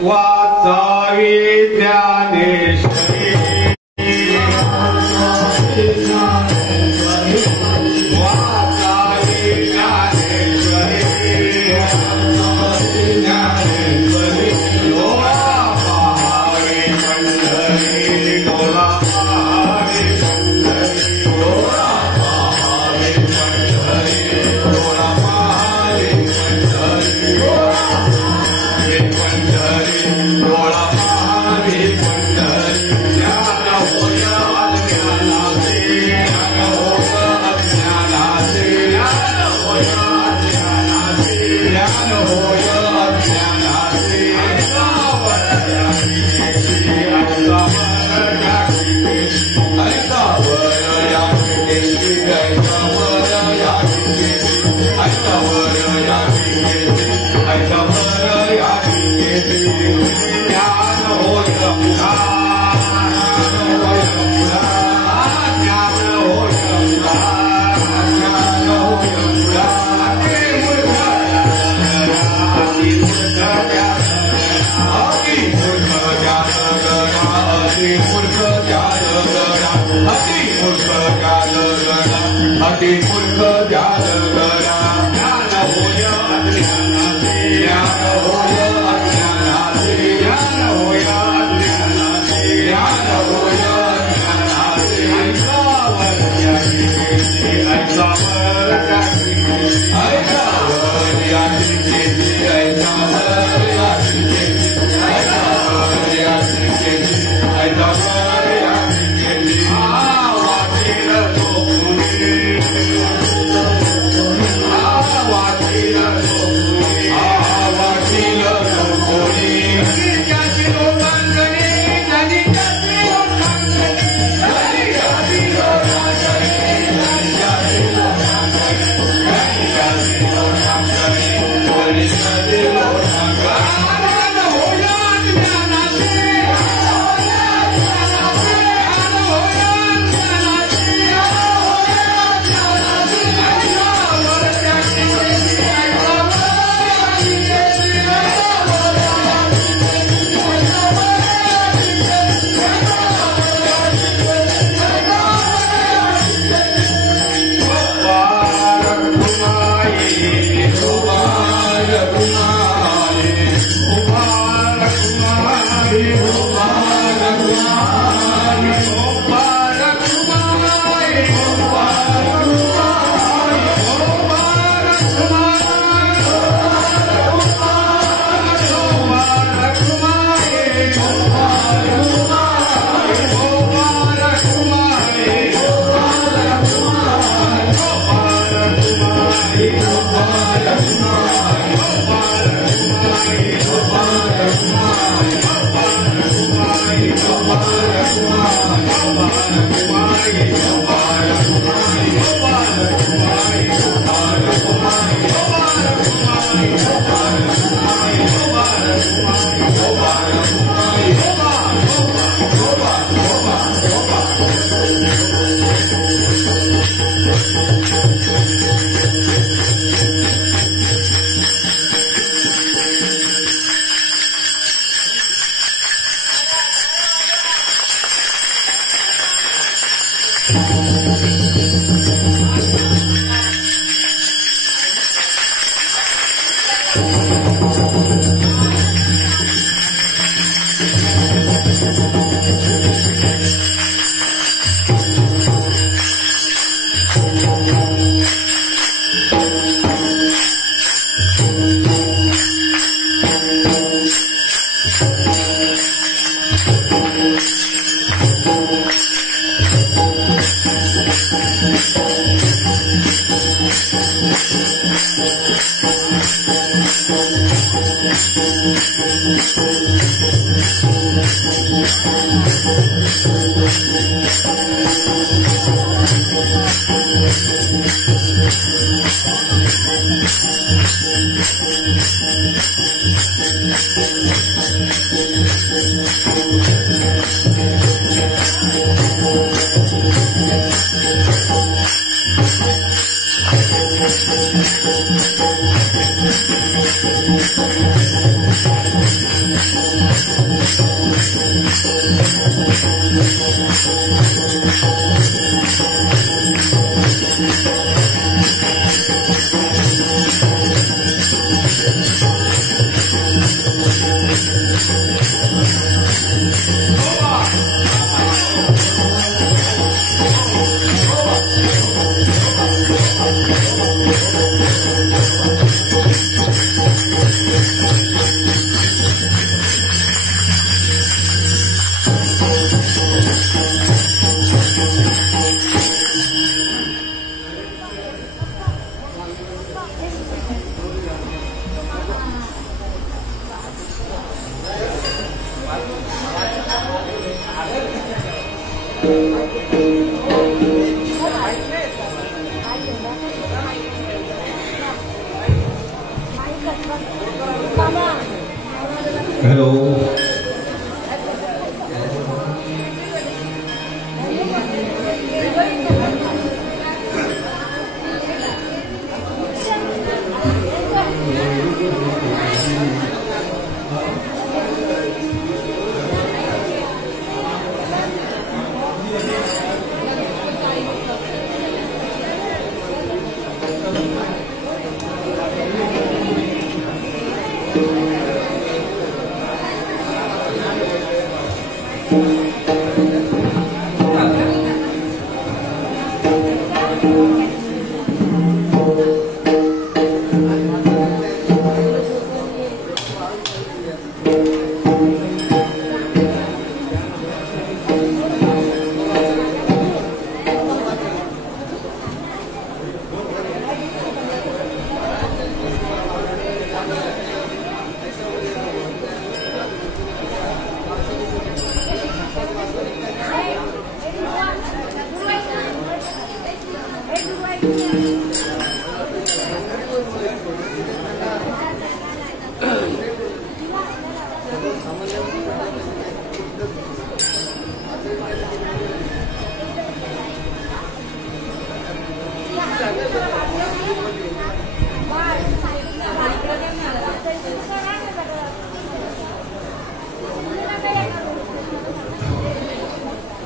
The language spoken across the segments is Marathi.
वाचावी ज्ञानेश्वरी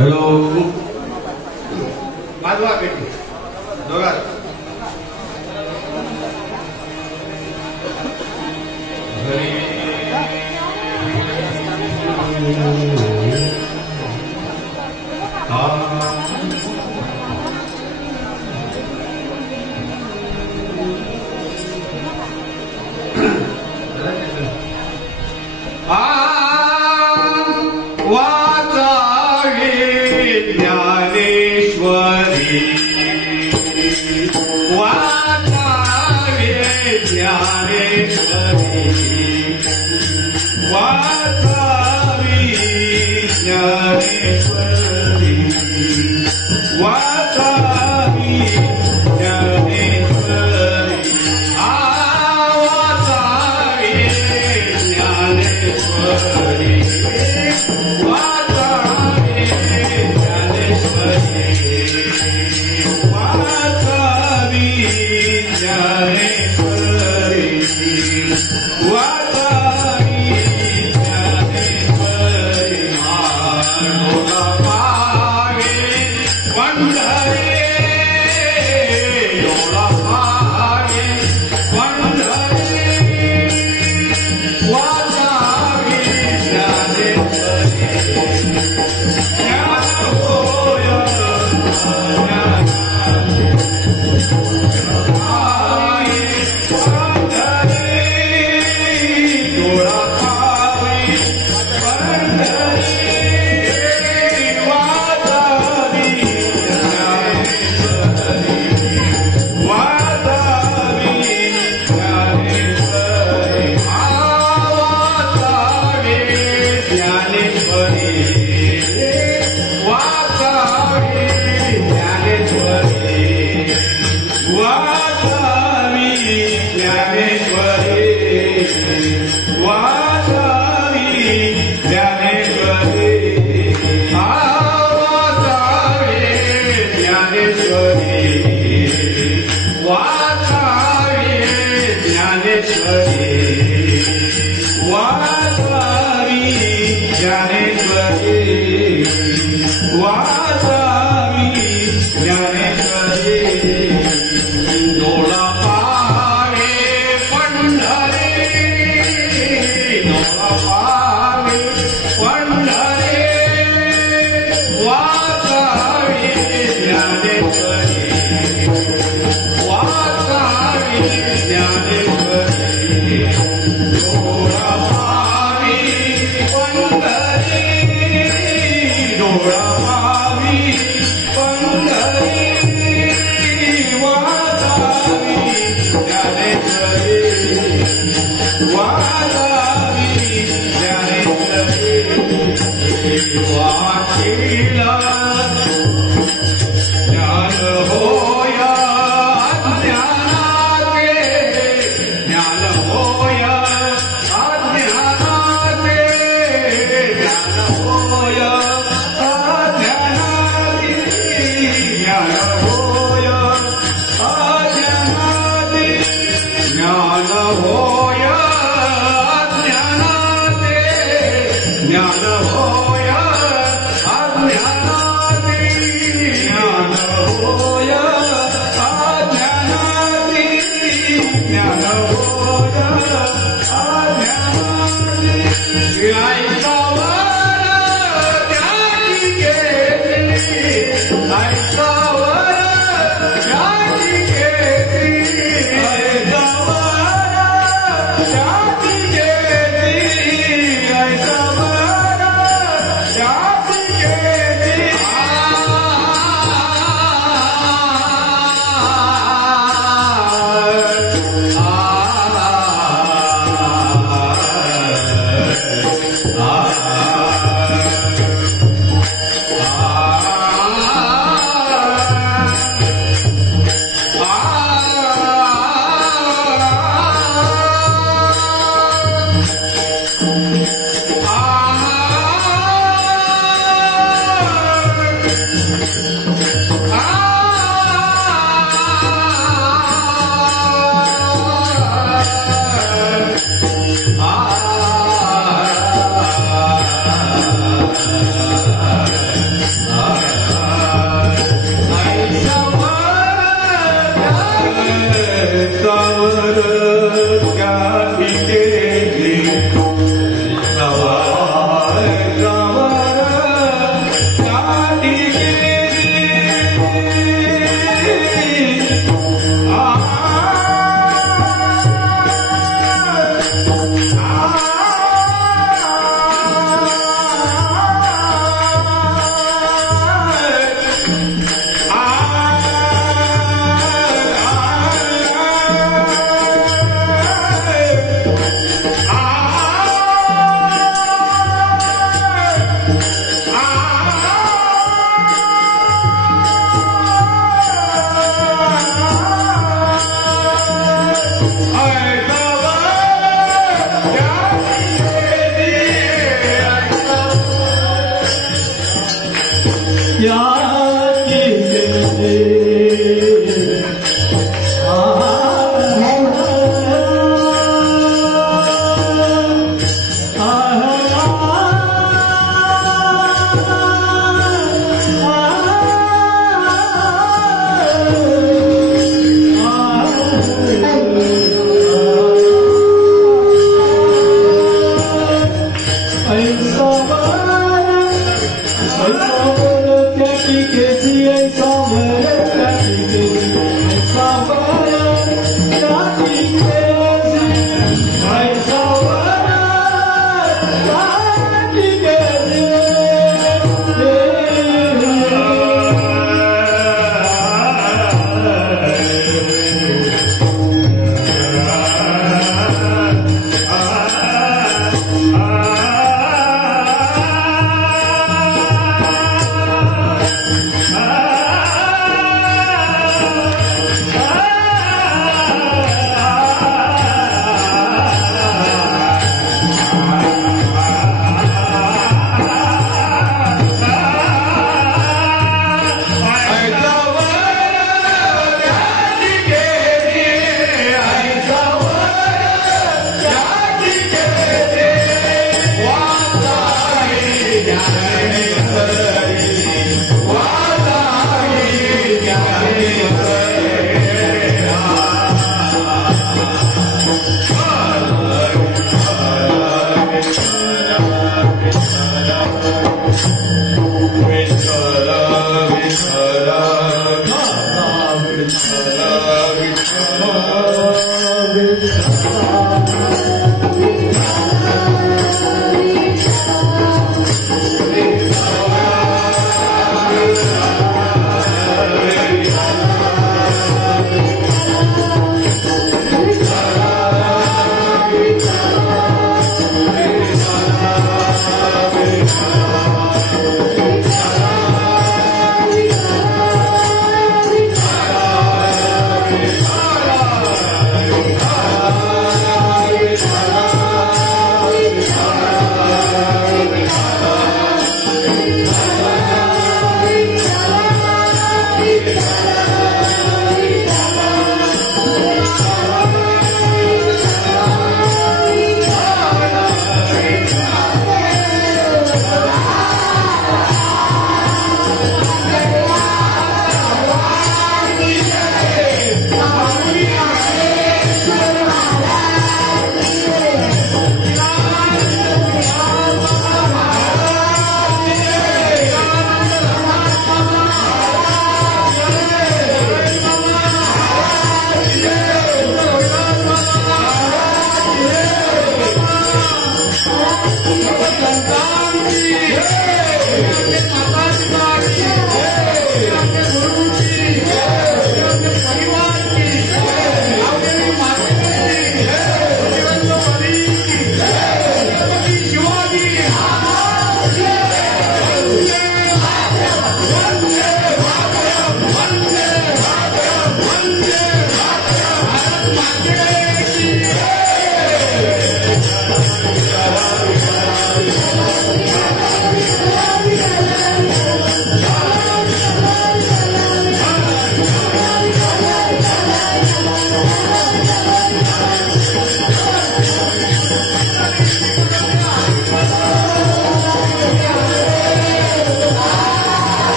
हेलो माधवा बेटी दोगा वासावी ज्ञानेश्वरी वासावी ज्ञानेश्वरी डोळा पावे पंढरे डोळा पावे पंढरे वासावी ज्ञानेश्वरी वासावी ज्ञानेश्वरी डोळा पावी पंढरी डोळा पावी पंढरी वासावी ज्ञानेश्वरी वासावी ज्ञानेश्वरी वाचीला ज्ञान होया अज्ञानाचे ज्ञान होया अज्ञानाचे ज्ञान होया अज्ञानाचे ज्ञान होया अज्ञानाचे ज्ञान होया अज्ञानाचे ज्ञान होया अज्ञानाचे ज्ञान होया अज्ञानाचे ज्ञान होया अज्ञानाचे ऐकावर त्याची घेतली ऐकावर त्याची घेतली ऐकावर त्याची घेतली ऐकावर त्याची घेतली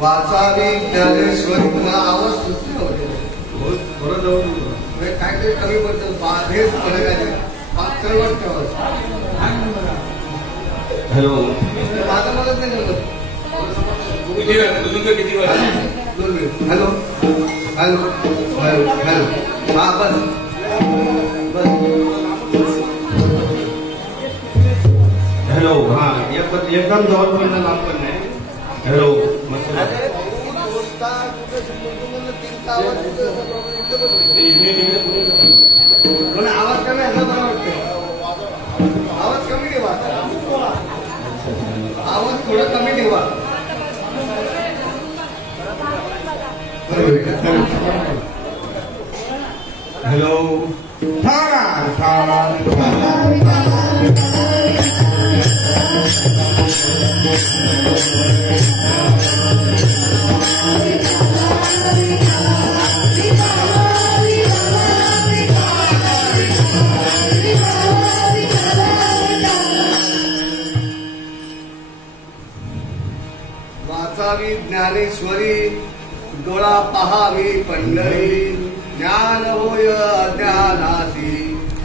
वाचावी ज्ञानेश्वरी तुला आवाज सुचले होते बरं जाऊन काहीतरी कमी पडतं बाधेच पडत पातळवट ठेवायचं. हॅलो माझं मलाच नाही जमत. किती वेळ हॅलो हॅलो हॅलो हॅलो हा बस हॅलो हा एकदम जवळ पण लांब पण नाही. हॅलो आवाज कमी असला बरं वाटतं. आवाज कमी ठेवा. आवाज थोडा कमी ठेवा. हॅलो वाचावी ज्ञानेश्वरी डोळा पहावी पंढरी ज्ञान होय अज्ञानासी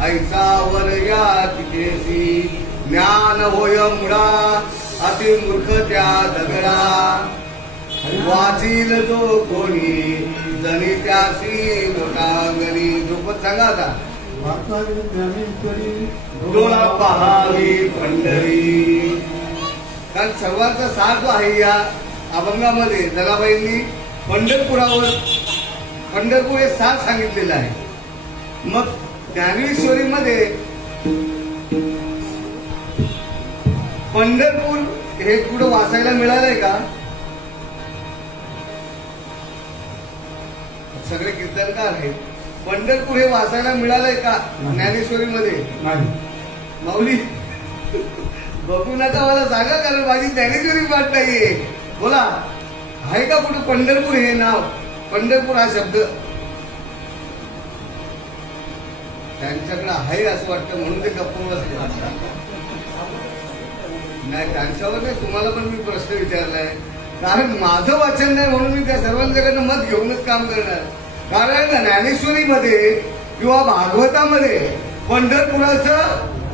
ऐसा वर या तिथेसी ज्ञान होय मुळा अति मूर्ख त्या दगडा वाचील जो कोणी जनी त्यासी लोटांगणी. झोपत सांगा आता. वाचावी ज्ञानेश्वरी डोळा पहावी पंढरी. कारण सर्वांचा साथ जो आहे या अभंगामध्ये जनाबाईंनी पंढरपुरावर पंढरपूर हे साथ सांगितलेलं आहे. मग ज्ञानेश्वरीमध्ये पंढरपूर हे कुठं वाचायला मिळालंय का? सगळे कीर्तनकार आहेत. पंढरपूर हे वाचायला मिळालंय का ज्ञानेश्वरीमध्ये? माऊली बघू नका मला सांगा, कारण माझी ज्ञानेश्वरी पाठ नाहीये. बोला आहे का कुठं पंढरपूर हे नाव? पंढरपूर हा शब्द त्यांच्याकडे आहे असं वाटतं म्हणून ते गप्प बसले. नाही त्यांच्यावर नाही, तुम्हाला पण मी प्रश्न विचारलाय. कारण माझं वाचन नाही म्हणून मी त्या सर्वांच्याकडनं मत घेऊनच काम करणार. कारण ज्ञानेश्वरीमध्ये किंवा भागवतामध्ये पंढरपुराचं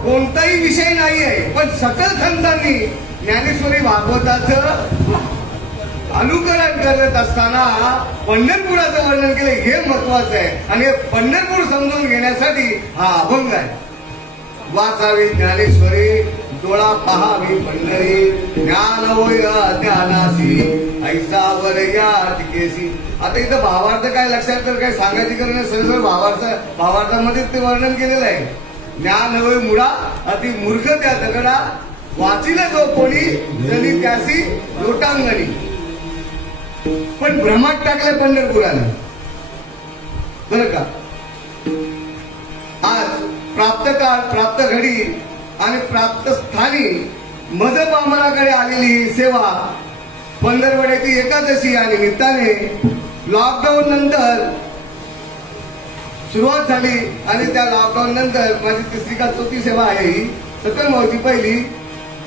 कोणताही विषय नाही आहे, पण सकल संतांनी ज्ञानेश्वरी भागवताचं अनुकरण करत असताना पंढरपुराचं वर्णन केलं हे महत्वाचं आहे. आणि हे पंढरपूर समजून घेण्यासाठी हा अभंग आहे. वाचावी ज्ञानेश्वरी डोळा पहावी पंढरी ज्ञान होय अज्ञानासी ऐसा वर या टिकेसी. आता इथं भावार्थ काय लक्षात तर काय सांगायची गरज नाही. सरसर भावार्थामध्ये ते वर्णन केलेलं आहे. ज्ञान होय मुळा अति मूर्ख त्या दगडा वाचिला जो कोणी जनी त्यासी लोटांगणी. पण भ्रमात टाकले पंढरपुराने बरं का. आज प्राप्त काळ, प्राप्त घडी आणि प्राप्त स्थानी मज बामणाकडे आलेली ही सेवा पंधरवड्याची एकादशी या निमित्ताने लॉकडाऊन नंतर सुरुवात झाली आणि त्या लॉकडाऊन नंतर माझी तिसरी का चौथी सेवा आहे ही. सकल मावची पहिली,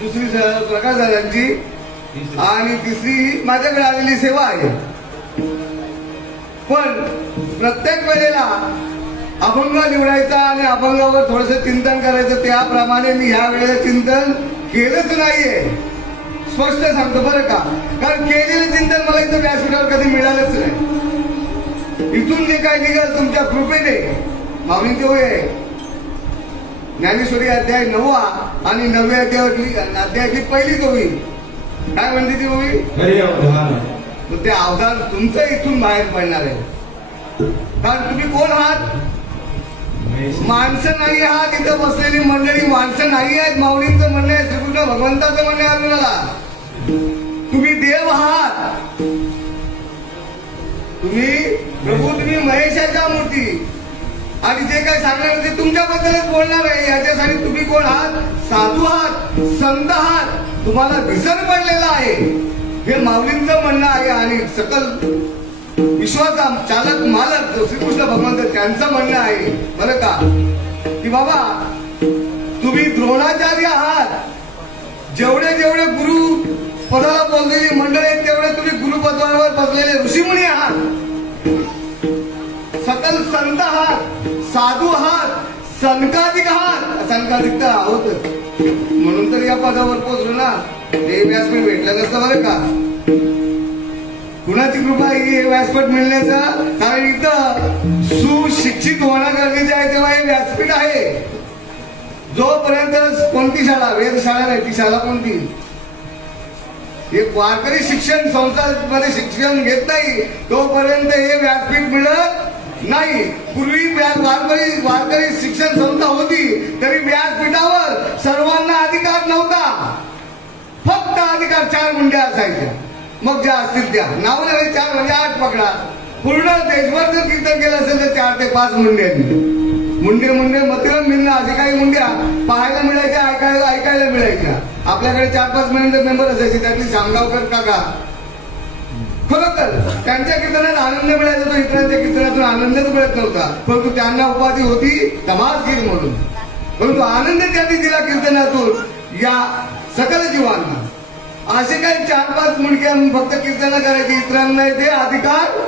दुसरी प्रकाश दादांची आणि तिसरी माझ्याकडे आलेली सेवा आहे. पण प्रत्येक वेळेला अभंग निवडायचा आणि अभंगावर थोडंसं चिंतन करायचं, त्याप्रमाणे मी ह्या वेळेला चिंतन केलंच नाहीये. स्पष्ट सांगतो बरं का, कारण केलेलं चिंतन मला इथं व्यासपीठावर कधी मिळालंच नाही. इथून जे काय निघाल तुमच्या कृपेने माऊलींचे होय आहे. ज्ञानेश्वरी अध्याय 9 आणि 9व्या अध्यायाची पहिलीच ओवी काय म्हणते ती ओवी? ते अवधान तुमचं इथून बाहेर पडणार आहे. कारण तुम्ही कोण आहात? माणसं नाही आहात. इथं बसलेली मंडळी माणसं नाही आहेत. माऊलींचं म्हणणं आहे, श्रीकृष्ण भगवंताचं म्हणणं आहे अर्जुनाला, तुम्ही देव आहात. तुम्ही प्रभू, तुम्ही महेशाच्या मूर्ती. आणि जे काही सांगणार ते तुमच्याबद्दलच बोलणार आहे. याच्यासाठी तुम्ही कोण आहात? साधू आहात, संत आहात. तुम्हाला विसर पडलेला आहे, हे माऊलींचं म्हणणं आहे. आणि सकल विश्वाचा चालक मालक जो श्रीकृष्ण भगवंत त्यांचं म्हणणं आहे बरं का, की बाबा तुम्ही द्रोणाचार्य आहात. जेवढे जेवढे गुरु पदाला बोललेली मंडळी आहेत तेवढे तुम्ही गुरुपदावर बसलेले ऋषीमुनी आहात. सकल संत आहात, साधू आहात, संकाधिक आहात. संकाधिक तर आहोत, म्हणून तर या पदावर पोहोचलो ना. हे व्यासपीठ भेटलं नसतं बरं का. कुणाची कृपा आहे हे व्यासपीठ मिळण्याचा? कारण इथं सुशिक्षित होणं गरजेचं आहे, तेव्हा हे व्यासपीठ आहे. जोपर्यंत कोणती शाळा, वेधशाळा नाही, ती शाळा कोणती? एक वारकरी शिक्षण संस्थांमध्ये शिक्षण घेत नाही तोपर्यंत हे व्यासपीठ मिळत नाही. पूर्वी वारकरी शिक्षण संस्था होती तरी व्यासपीठावर सर्वांना अधिकार नव्हता. फक्त अधिकार 4 मुंड्या असायच्या. मग ज्या असतील त्या नाव नाही, 4 म्हणजे 8 पकडा. पूर्ण देशभर जर कीर्तन केलं असेल तर 4 ते 5 मुंड्यांनी. मुंडे मतिरम मिळणं असे काही मुंड्या पाहायला मिळायच्या, ऐकायला मिळायच्या. आपल्याकडे 4-5 मेंबर असायचे, त्यातली शामगावकर काका. खरोखर त्यांच्या कीर्तनात आनंद मिळायचा, तो इतरांच्या कीर्तनातून आनंदच मिळत नव्हता. परंतु त्यांना उपाधी होती तमासगीर म्हणून. परंतु आनंद त्यांनी दिला कीर्तनातून या सकल जीवांना. असे काही 4-5 मुंडक्या फक्त कीर्तन करायचे, इतरांना ते अधिकार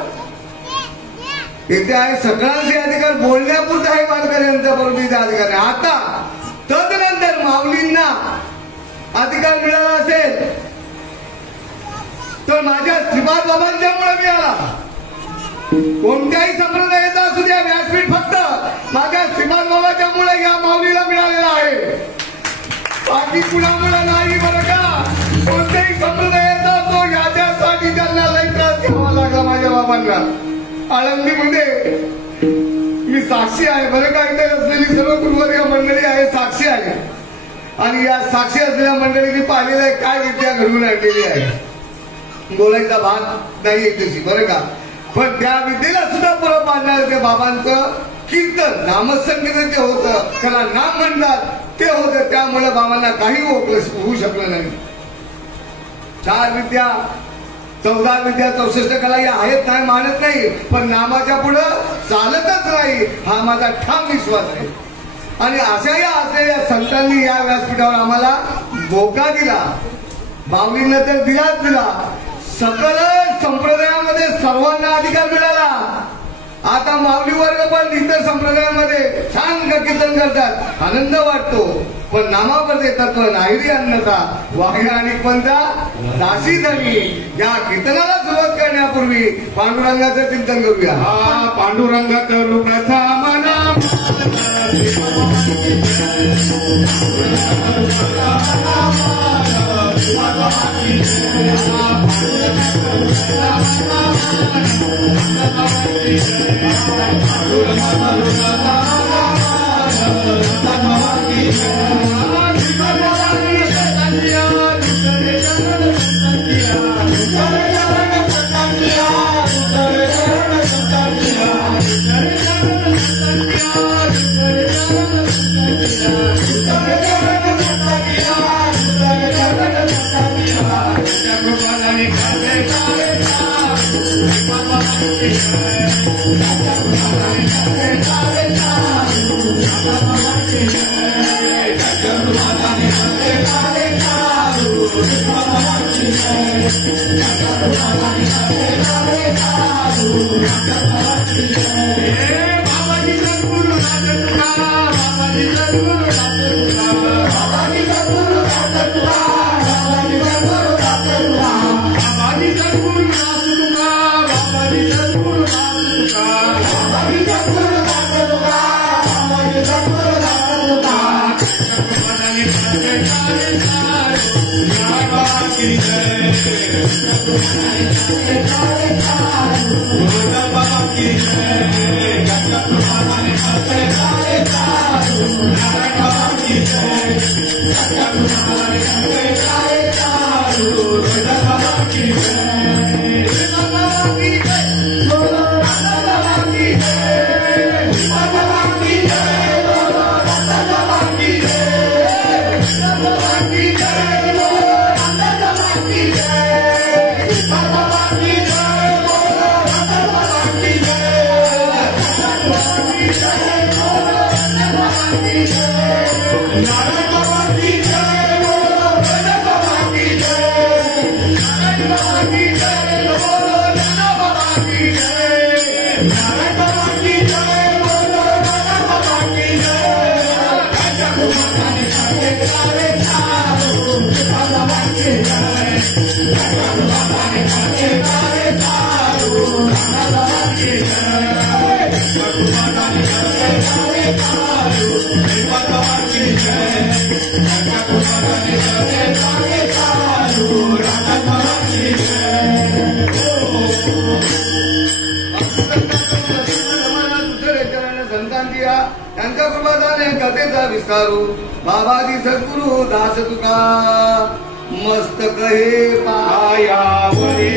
येथे आहे. सगळ्यांचे अधिकार बोलण्यापुरता आहे वारकऱ्यांचा, परंतु इथे अधिकार आहे. आता तदनंतर माऊलींना अधिकार मिळाला असेल तर माझ्या श्रीपाद बाबांच्यामुळे मिळाला. कोणत्याही संप्रदायाचा असू द्या, व्यासपीठ फक्त माझ्या श्रीपाद बाबाच्यामुळे या माऊलीला मिळालेला आहे. बाकी कुणामुळे नाही बरं का. कोणत्याही संप्रदायाचा असो, याच्यासाठी त्यांना लई त्रास घ्यावा लागला माझ्या बाबांना. आळंदीमध्ये मी साक्षी आहे बरं का. इथे असलेली सर्व गुरुवर्ग मंडळी आहे, साक्षी आहे. आणि या साक्षी असलेल्या मंडळींनी पाहिलेलं आहे काय विद्या घडवून आणलेली आहे. बोलायचा भाग नाही एक दिवशी बरं का. पण त्या विद्येला सुद्धा पुढं पाडणार ते बाबांचं कीर्तन, नामसंकीर्तन ते होतं, त्याला नाम म्हणतात ते होतं. त्यामुळे बाबांना काही होऊ शकलं नाही. 4 विद्या, 14 विद्या, 64 कला या आहेत नाही मानत नाही, पण नामाच्या पुढं चालतच नाही हा माझा ठाम विश्वास आहे. आणि अशा या असलेल्या संतांनी या व्यासपीठावर आम्हाला धोका दिला. माऊलींना तर दिलाच दिला. सकल संप्रदायामध्ये सर्वांना अधिकार मिळाला. आता माऊली वर्ग पण इतर संप्रदायामध्ये छान कीर्तन करतात, आनंद वाटतो. पण नामावरचे तत्व नाहीरी अन्नता वाह्य आणि पंथा दासी धनी. या कीर्तनाला सुरुवात करण्यापूर्वी पांडुरंगाचं चिंतन करूया. पांडुरंग करू प्रथम नाम Thank you. त्यांच्या कृपादाने कथेचा विस्तारू बाबाजी सद्गुरु दास तुका मस्तक हे पायावरी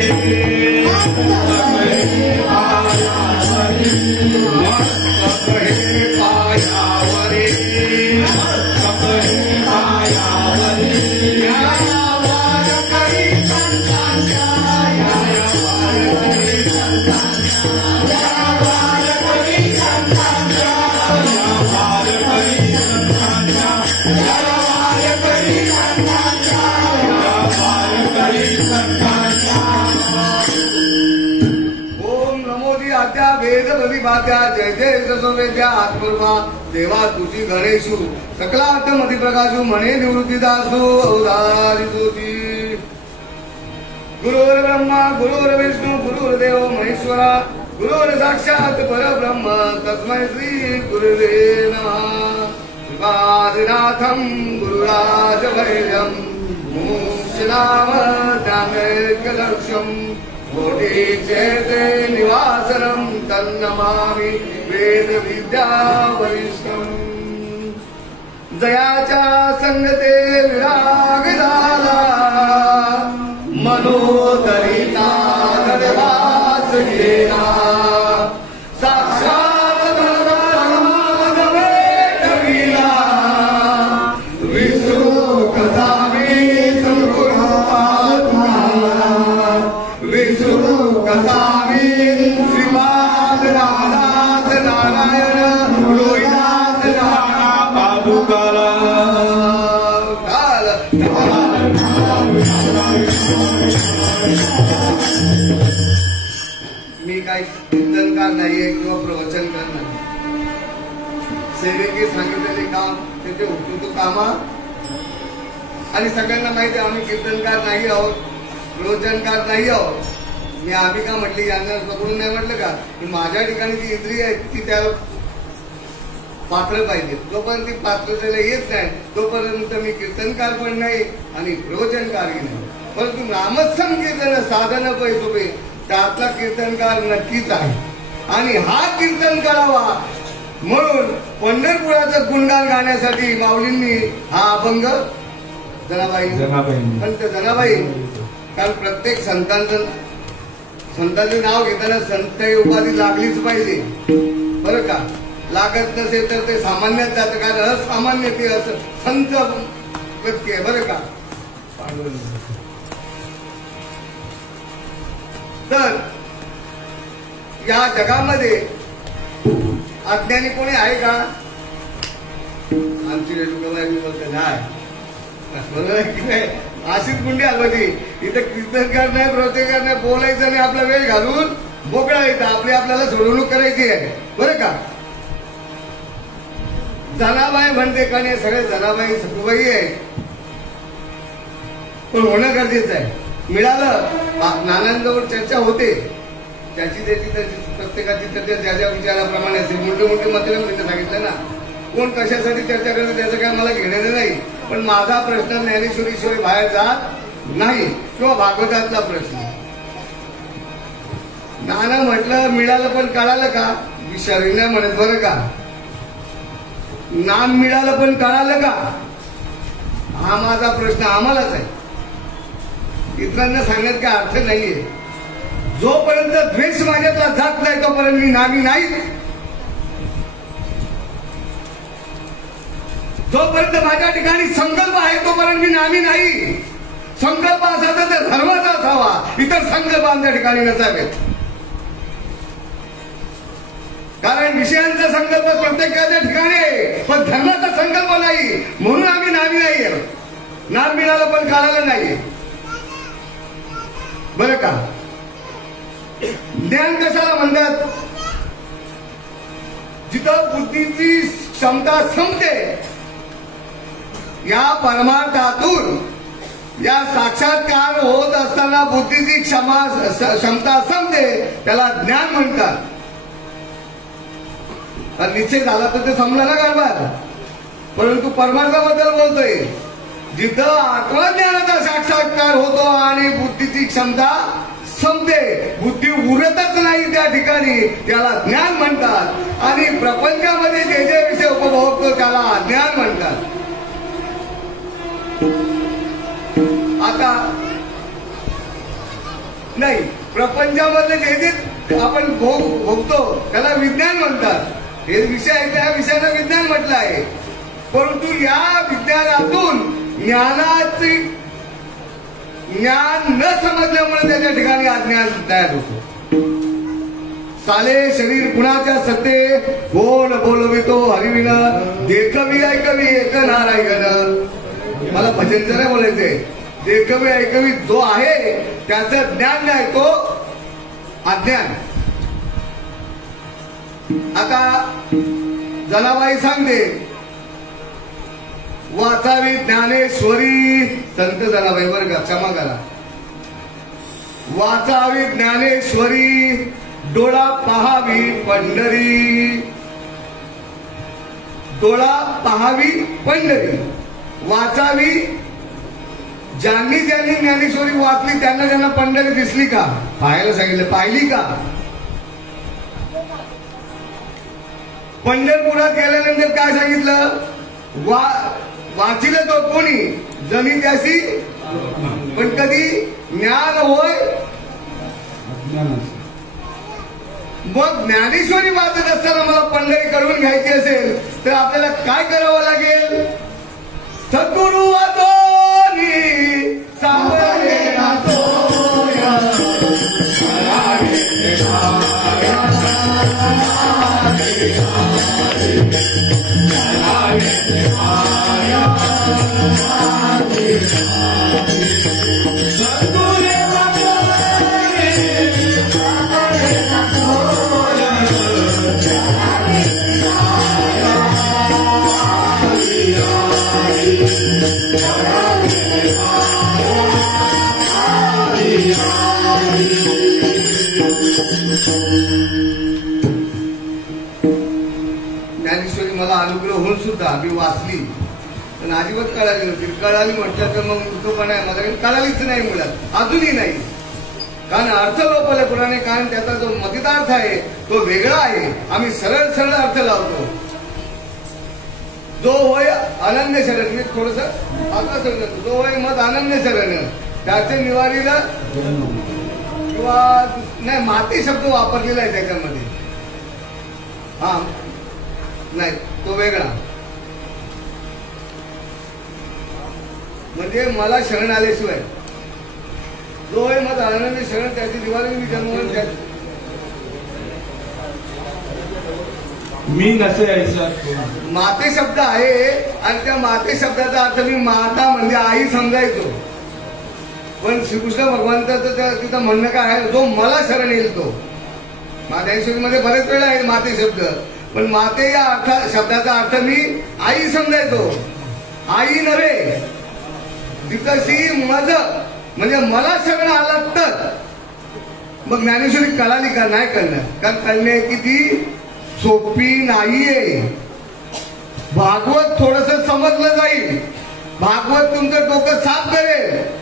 वेद बलिभात्या जय जय ससोवेद्या आत्मरूपा देवा तुझी गणेशू सकलार्थ मधी प्रकाशू म्हणे निवृत्तीदासू अवधारी ज्योती गुरुर् ब्रह्मा गुरुर् विष्णू गुरुर्देव महेश्वरा गुरुर् साक्षात परब्रह्म तस्मै श्री गुरुवे नमः श्रीपादनाथं गुरुराजभैर्यं मोक्षनाम ध्यानैकलक्ष्यम् कोटि चेते निवासनम तन्नमामि वेद विद्या वरिष्ठम् जयाच्या संगते विराग झाला मनोदरिता गडवास गेला साक्षात माधव भेटविला विसरू कसा मी विसरू कसावी श्रीपाद रामदास नारायण रोहिदास राणा बाबूकाला मी काही कीर्तनकार नाहीये किंवा प्रवचनकार नाही. सेवेकी सांगितलेले काम तिथे उठतो कामा आणि सगळ्यांना माहिती आहे आम्ही कीर्तनकार नाही आहोत, प्रवचनकार नाही आहोत. मी आम्ही का म्हटली यांना पकडून नाही म्हटलं का की माझ्या ठिकाणी जी इंद्रिय आहेत ती त्या पात्र पाहिजे. जोपर्यंत ती पात्रतेला येत नाही तोपर्यंत मी कीर्तनकार पण नाही आणि प्रवचनकारही नाही. परंतु नामसंकीर्तन साधन पैसोपे त्यातला कीर्तनकार नक्कीच आहे आणि हा कीर्तन करावा म्हणून पंढरपुराचं गुणगान गाण्यासाठी माऊलींनी हा अभंग जनाबाई पंत जनाबाई कारण प्रत्येक संतांचं नाव घेताना संत ही उपाधी लागलीच पाहिजे बरं का. लागत नसेल तर ते सामान्यच जातं कारण असामान्य ते असं संत व्यक्ती आहे बरं का. तर या जगामध्ये अज्ञानी कोणी आहे का? आमची रेणुकाबाई मी बोलते नाही बरोबर आहे की नाही. अशीच गुंडी हलवती इथं. कीर्तन करणार प्रवचन करणार बोलायचं आणि आपला वेळ घालून मोकळा येतं. आपल्याला सोडवणूक करायची आहे बरं का. जनाबाई म्हणते का नाही सगळे जनाबाई सखूबाई आहे पण होणं गरजेचं आहे. मिळालं नानांजवळ चर्चा होते त्याची प्रत्येकाची चर्चा ज्या ज्या विचाराप्रमाणे असेल. मोठे मोठे मत सांगितलं ना कोण कशासाठी चर्चा करते त्याचं काय मला घेणं नाही. पण माझा प्रश्न ज्ञानेश्वरीशिवाय बाहेर जात नाही किंवा भागवतातला प्रश्न. नाना म्हटलं मिळालं पण कळालं का विचारी नाही म्हणत बरं का. नाम मिळालं पण कळालं का हा माझा प्रश्न आम्हालाच आहे. इतरांना सांगण्यात काय अर्थ नाहीये. जोपर्यंत द्वेष माझ्यातला जात नाही तोपर्यंत मी नामी नाही. जोपर्यंत माझ्या ठिकाणी संकल्प आहे तोपर्यंत मी नामी नाही. संकल्प असावा तर धर्माचा असावा. इतर संकल्प आमच्या ठिकाणी नसावेत. कारण विषयांचा संकल्प प्रत्येकाच्या ठिकाणी आहे पण धर्माचा संकल्प नाही म्हणून आम्ही नामी नाही. नाम मिळालं पण कळालं नाही बरं का. ज्ञान कशाला म्हणतात जिथं बुद्धीची क्षमता संपते. या परमार्थातून या साक्षात्कार होत असताना बुद्धीची क्षमता संपते त्याला ज्ञान म्हणतात. निश्चय झाला तर ते संपला ना कारभार. परंतु परमार्थाबद्दल बोलतोय जिथं आत्मज्ञानाचा साक्षात्कार होतो आणि बुद्धीची क्षमता संपते बुद्धी उरतच नाही त्या ठिकाणी त्याला ज्ञान म्हणतात. आणि प्रपंचामध्ये जे जे विषय उपभोगतो त्याला अज्ञान म्हणतात. आता नाही प्रपंचामधले जे जे आपण भोगतो त्याला विज्ञान म्हणतात. हे विषय आहे त्या विषयाला विज्ञान म्हटलं आहे. परंतु या विज्ञानातून ज्ञानाचे ज्ञान न समजल्यामुळे त्याच्या ठिकाणी अज्ञान तयार होतो. साले शरीर कुणाच्या सत्ते कोण बोलवितो हरिविना देखवी ऐकवी एक नारायण. मला भजन जरा बोलायचंय. देखवी ऐकवी जो आहे त्याचं ज्ञान नाही तो अज्ञान. आता जनाबाई सांगते वाचावी ज्ञानेश्वरी. संत जनाबाई बरं का क्षमा करा. वाचावी ज्ञानेश्वरी डोळा पहावी पंढरी. डोळा पहावी पंढरी. वाचावी ज्यांनी ज्यांनी ज्ञानेश्वरी वाचली त्यांना ज्यांना पंढरी दिसली का पाहायला सांगितलं. पाहिली का. पंढरपुरात गेल्यानंतर काय सांगितलं वाचिलं तो कोणी जणी त्याशी पण कधी ज्ञान होय. मग ज्ञानेश्वरी वाचत असताना मला पंढरी करून घ्यायची असेल तर आपल्याला काय करावं लागेल. सद्गुरु वाचोनी सांगले ज्ञानेश्वरी मला अनुग्रह होऊन सुद्धा मी वाचली पण अजिबात कळाली नव्हती. कळाली म्हटलं तर मग मूर्खपणा आहे माझ्याकडे. कळालीच नाही मुळात अजूनही नाही. कारण अर्थ लोपले पुराणे. कारण त्याचा जो मतितार्थ आहे तो वेगळा आहे. आम्ही सरळ सरळ अर्थ लावतो. जो होय अनन्य शरण मी थोडस आता सांगतो. जो होय मत अनन्य शरण त्याचे निवारीला किंवा नाही माती शब्द वापरलेला आहे त्याच्यामध्ये. हा नाही तो वेगळा. म्हणजे मला शरण आल्याशिवाय जो आहे मग आनंद शरण त्याची दिवाळी मी जन्म मी नसे यायचं माते शब्द आहे आणि त्या माते शब्दाचा अर्थ मी माता म्हणजे आई समजायचो. पण श्रीकृष्ण भगवंताचं तिथं म्हणणं काय आहे, जो मला शरण येईल तो. मध्ये बरेच वेळा आहे माते शब्द, पण माते या शब्दाचा अर्थ मी आई समजायचो. आई नव्हे, तिथशी मज म्हणजे मला शरण आला तर मग ज्ञानेश्वरी कळाली का नाही कळणार. कारण कळणे किती सोपी नाहीये. भागवत थोडस समजलं जाईल, भागवत तुमचं डोकं साफ करेल,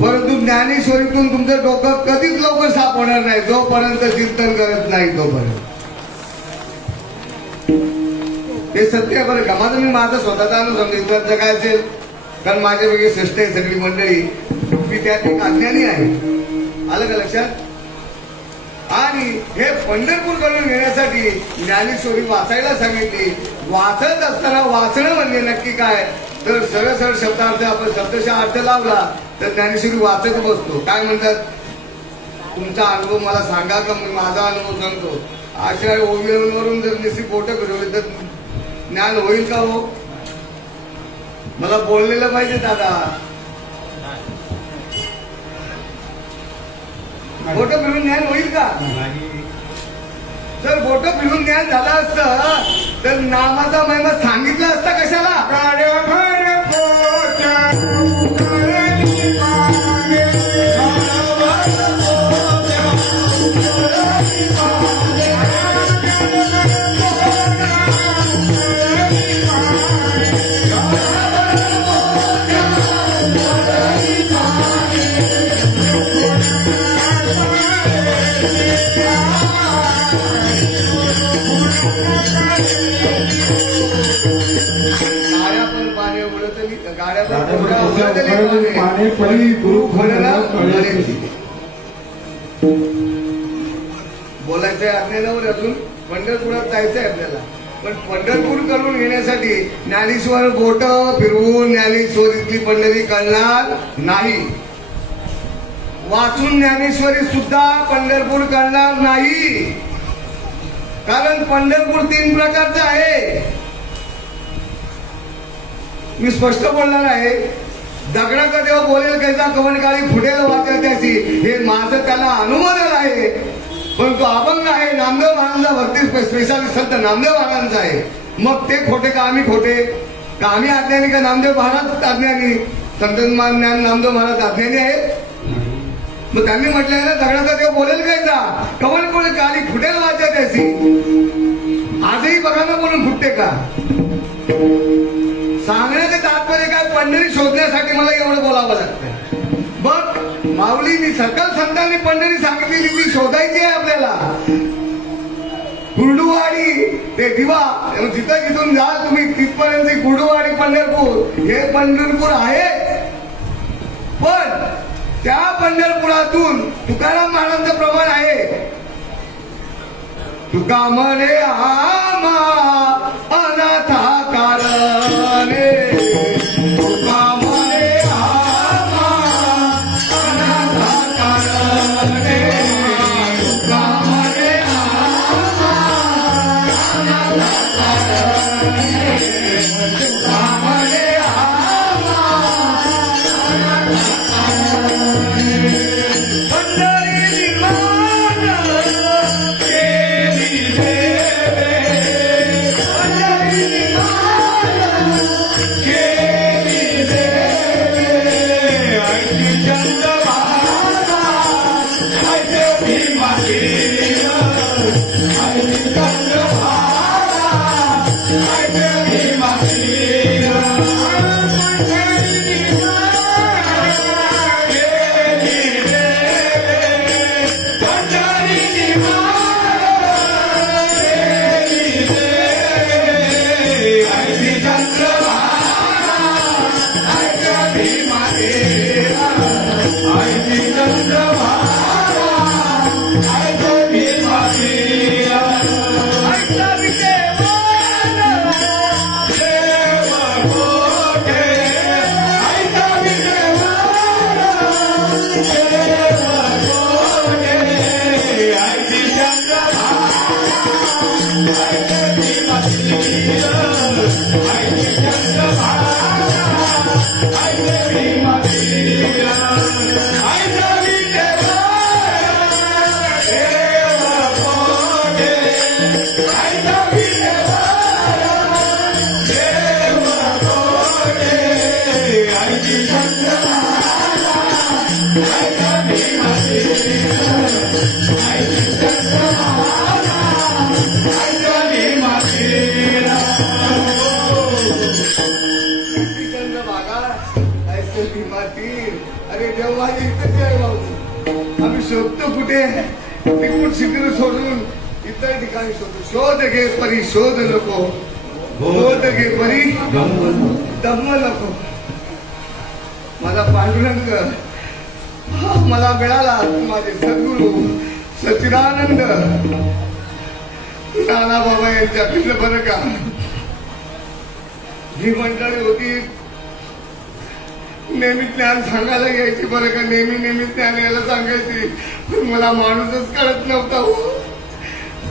परंतु ज्ञानेश्वरीतून तुमचं डोकं कधीच लवकर साफ होणार नाही जोपर्यंत चिंतन करत नाही तोपर्यंत. हे सत्य आहे बरं का. माझं मी माझा स्वतःचा अनुभव सांगितलं काय असेल, कारण माझ्यापैकी श्रेष्ठ आहे सगळी मंडळी, मी त्यात एक अज्ञानी आहे. आलं का लक्षात. आणि हे पंढरपूर करून घेण्यासाठी ज्ञानेश्वरी वाचायला सांगितली. वाचत असताना वाचणं म्हणजे नक्की काय, तर सरळ सरळ शब्दार्थ आपण शब्दशः अर्थ लावला तर ज्ञानेश्वरी वाचत बसतो. काय म्हणतात, तुमचा अनुभव मला सांगा का, मी माझा अनुभव सांगतो. अशा ओविवरून जर निश्चित पोटं फिरवली तर ज्ञान होईल का हो. मला बोललेलं पाहिजे दादा. बोटं फिरून ज्ञान होईल का. जर बोटं फिरून ज्ञान झालं असतं तर नामाचा महिमा सांगितला असता कशाला. बोलायचंय आपल्याला अजून पंढरपुरात जायचंय आपल्याला. पण पंढरपूर करून घेण्यासाठी ज्ञानेश्वर बोट फिरवून ज्ञानेश्वरीतली पंढरी कळणार नाही. वाचून ज्ञानेश्वरी सुद्धा पंढरपूर कळणार नाही. कारण पंढरपूर 3 प्रकारचं आहे. मी स्पष्ट बोलणार आहे. दगडाचा देव बोलेल कैसा कवन काळी फुटेल वाचा त्याची, हे माझं त्याला अनुमोदन आहे. पण तो अभंग आहे नामदेव महाराजांचा, भक्ती स्पेशालिस्ट संत नामदेव महाराजांचा आहे. मग ते खोटे का आम्ही खोटे, का आम्ही अज्ञानी का नामदेव महाराज अज्ञानी. संत ज्ञान नामदेव महाराज अज्ञानी आहेत. मग त्यांनी म्हटलं ना दगडाचा देव बोलेल कैसा कवन कोणी काळी फुटेल वाचा त्याची. आजही बघा ना बोलून फुटते का. सांगण्याचं तात्पर्य काय, पंढरी शोधण्यासाठी मला एवढं बोलावं लागतं. बघ माऊलींनी सकल संतांनी पंढरी सांगितलेली ती शोधायची आहे आपल्याला. कुर्डुवाडी ते दिवा जिथं जिथून जाल तुम्ही तिथपर्यंत कुर्डुवाडी पंढरपूर हे पंढरपूर आहे. पण त्या पंढरपुरातून तुकाराम महाराजांचं प्रमाण आहे. तुका म्हणे आमा अनाथा कारणे, तुका म्हणे आमा अनाथा कारणे, तुका म्हणे आमा अनाथा कारणे, तुका म्हणे आमा अनाथा कारणे. पंढरी निर्माण केली देवे, पंढरी निर्माण केली देवे. ऐकी चंद महाराज ऐसे भीमाशीर, ऐकी चंद महाराज ऐसे भीमाशीर. पंढरी निर्माण केली देवे, पंढरी निर्माण केली देवे. ऐसी चंद्र महाराज ऐसे भीमाशीर, ऐसी चंद्र महाराज ऐसे भीमाशीर. ऐसा विजय मान अरे जेव्हा इथंच आहे भाऊ, आम्ही शोधतो कुठे तिकून शिबिर सोडून इतर ठिकाणी शोधतो. शोध घे परी शोध नको, शोध घे परी दम नको. माझा पांडुरंग मला मिळाला, माझे सद्गुरू सच्चिदानंद नाना बाबा यांच्याकडलं बरं का. ही मंडळी होती नेहमी ज्ञान सांगायला यायची बरं का, नेहमी ज्ञान यायला सांगायची, पण मला माणूसच कळत नव्हता.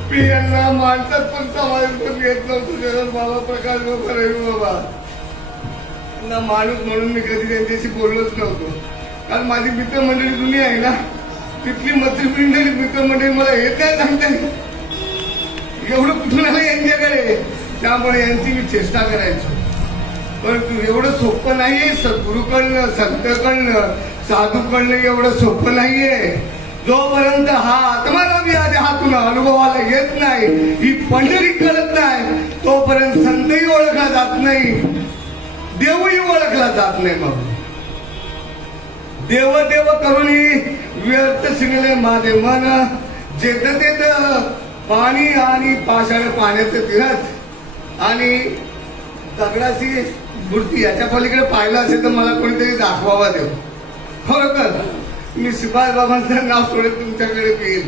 मी यांना माणसात पण समावेश येत नव्हतं. जरा बाबा प्रकाश बाबा रवी बाबा यांना माणूस म्हणून मी कधी त्यांच्याशी बोललोच नव्हतो. कारण माझी मित्रमंडळी जुनी आहे ना, तिथली मित्रमंडळी मला येत नाही सांगते एवढं कुठून आलं यांच्याकडे. त्यामुळे यांची मी चेष्टा करायचो. परंतु एवढं सोपं नाहीये सद्गुरू कळणं, संत कळणं, साधू कळणं एवढं सोपं नाहीये. जोपर्यंत हा आत्माराम या देहातून अनुभवाला येत नाही, ही पंढरी कळत नाही, तोपर्यंत संतही ओळखला जात नाही, देवही ओळखला जात नाही. मग देव देव करूनही व्यर्थ शिरले माझे मन, जेत तेत पाणी आणि पाषाण पाण्याचं तीरथ आणि दगडाची मूर्ती याच्या पलीकडे पाहिलं असेल तर मला कोणीतरी दाखवावा देव. खरोखर मी शिपाई बाबांचं नाव सोडत तुमच्याकडे येईल,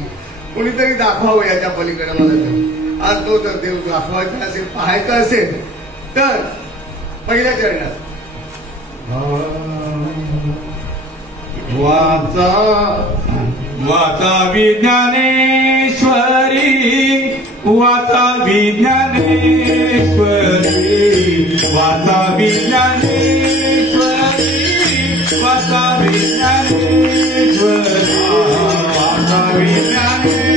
कोणीतरी दाखवावं याच्या पलीकडे मला देव. आज तो तर देव दाखवायचा असेल, पाहायचा असेल तर पहिल्या चरणात वाचा विज्ञानेश्वरी, वाचा विज्ञानेश्वरी, वाचा विज्ञानेश्वरी, वाचा विज्ञानेश्वरी, वाचा विज्ञानेश्वरी,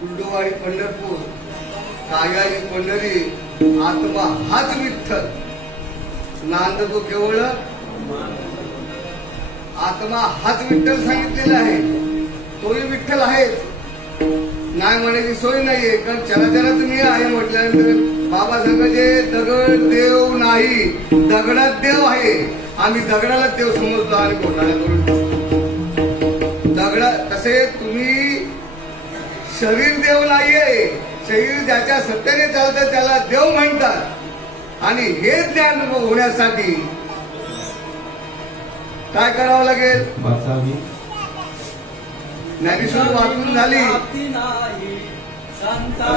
कुंडोवाडी पंढरपूर, कायाची पंढरी, आत्मा हाच विठ्ठल. नांदतो केवळ आत्मा हाच विठ्ठल सांगितलेला आहे. तोही विठ्ठल आहेच, नाही म्हणायची सोय नाहीये. कारण चराचरात मी आहे म्हटल्यानंतर बाबा सांगायचे दगड देव नाही, दगडात देव आहे. आम्ही दगडालाच देव समजतो आणि घोटाळा करून दगडा. तसे तुम्ही शरीर देव नाहीये, शरीर ज्याच्या सत्तेने चालतं त्याला देव म्हणतात. आणि हे ज्ञान होण्यासाठी काय करावं लागेल? ज्ञानेश्वरी वाचून झाली, शांता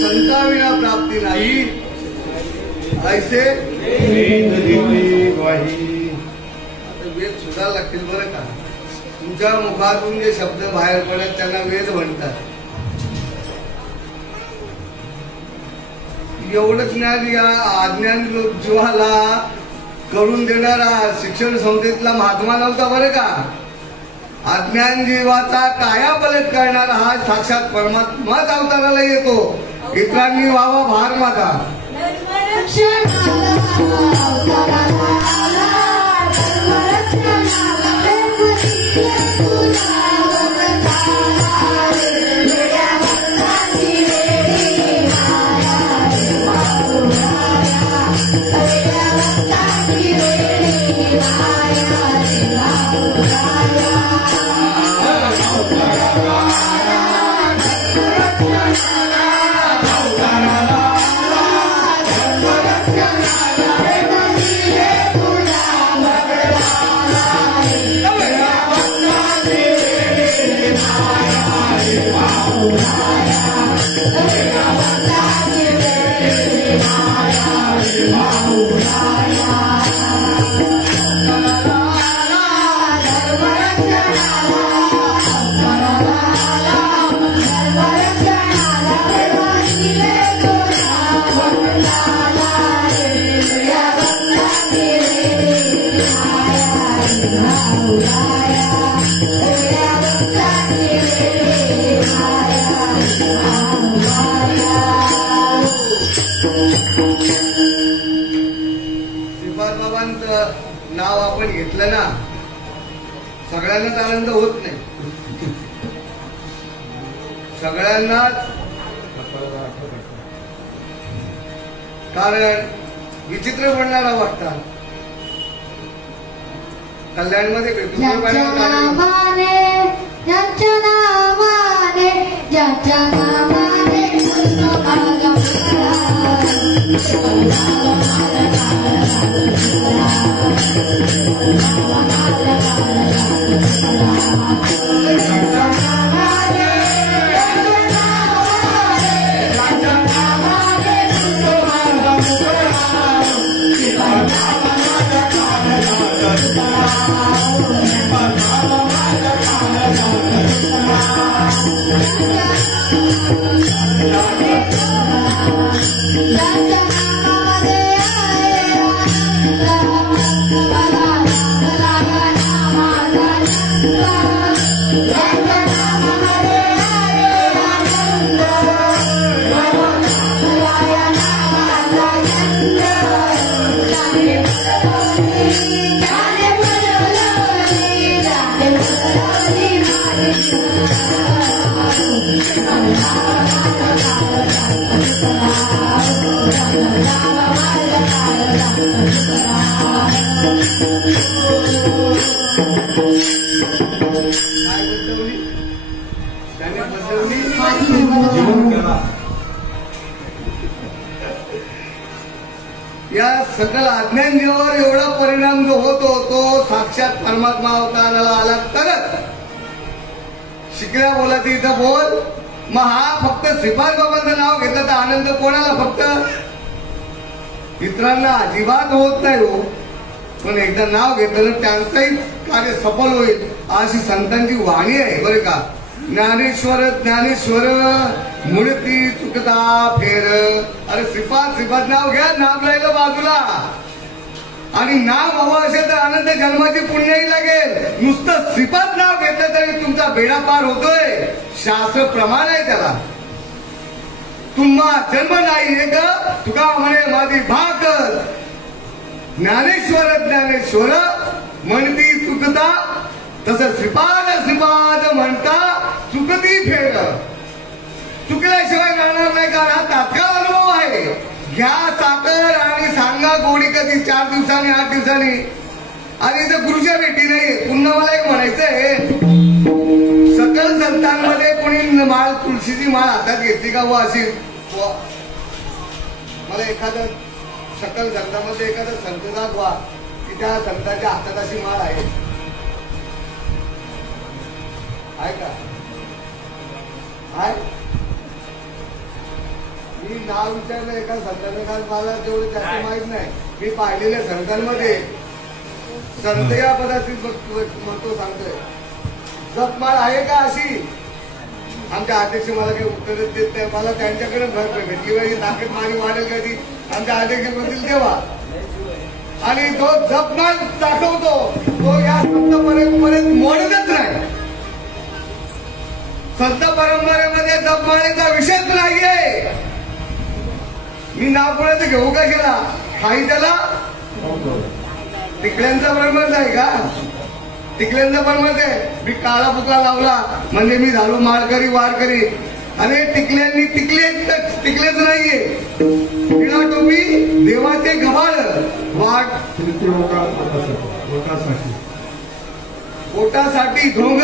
संताविना प्राप्ती नाही ऐसे वेद देते ग्वाही. आता वेद सुद्धा लागतील बरं का. तुमच्या मुखातून जे शब्द बाहेर पडत त्यांना वेद म्हणतात. एवढं ज्ञान या अज्ञान जीवाला करून देणारा शिक्षण संस्थेतला महात्मा नव्हता बरं का. अज्ञान जीवाचा काया पलट करणारा हा साक्षात परमात्माच अवताराला येतो. इतरांनी व्हावा भार माझा. बाबांचं नाव आपण घेतलं ना, सगळ्यांनाच आनंद होत नाही. सगळ्यांनाच, कारण विचित्र बनणारा वाटतात. कल्याणमध्ये ज्याच्या नावाने या सकल अज्ञान जीवावर एवढा परिणाम जो होतो तो साक्षात परमात्मा अवताराला आला तरच. शिकल्या बोलायचं इथं बोल. मग हा फक्त श्रीपाद बाबांचं नाव घेतलं तर आनंद कोणाला? फक्त इतरांना अजिबात होत नाही हो. पण एकदा नाव घेतलं तर त्यांचंही कार्य सफल होईल अशी संतांची वाणी आहे बरं का. ज्ञानेश्वर ज्ञानेश्वर मूर्ती चुकता फेर. अरे श्रीपाद श्रीपाद नाव घ्या, नाव राहिलं बाजूला. आणि नाव हवं असेल तर अनंत जन्माची पुण्याही लागेल. नुसतं श्रीपाद नाव घेतलं तरी तुमचा बेडा पार होतोय. शास्त्र प्रमाण आहे त्याला. तुम्हा जन्म नाही हे ग तुका म्हणे माझी भाकर. ज्ञानेश्वर म्हणती चुकता तसं श्रीपाद म्हणता चुकती फेर. चुकल्याशिवाय राहणार नाही कारण हा तात्काळ अनुभव आहे. घ्या साखर आणि सांगा गोडी कधी 4 दिवसांनी 8 दिवसांनी. आणि इथं गुरुच्या भेटी नाही. पुन्हा मला एक म्हणायचंय सकल संतांमध्ये कोणी माळ तुळशीची माळ हातात घेतली का? व अशी मला एखादं सकल संतांमध्ये एखादा संत दाखवा की त्या संतांच्या हातात अशी माळ आहे का? आहे. मी नाव विचारलं एका संतांचं काल मला तेवढं जास्त माहित नाही. मी पाहिलेल्या संतांमध्ये संत या पदाची महत्व सांगतोय. जपमाळ आहे का अशी? आमच्या अध्यक्ष मला काही उत्तरच देत नाही. मला त्यांच्याकडे भेटली पाहिजे ताकद माझी वाढेल कधी आमच्या अध्यक्ष बोलतील तेव्हा. आणि तो जपमाळ दाखवतो तो या संत परंपरेत मोडतच नाही. संत परंपरेमध्ये जपमाळेचा विषयच नाहीये. मी नाव कोणाचं घेऊ का गेला काही त्याला टिकल्यांचा परंपरा आहे का? टिकल्यांचा परंपरा आहे. मी काळा बुका लावला म्हणजे मी झालो माळकरी वारकरी. आणि टिकल्यांनी टिकलेच नाहीये. विना टोपी देवाचे गव्हाळ वाट पोटासाठी ढोंग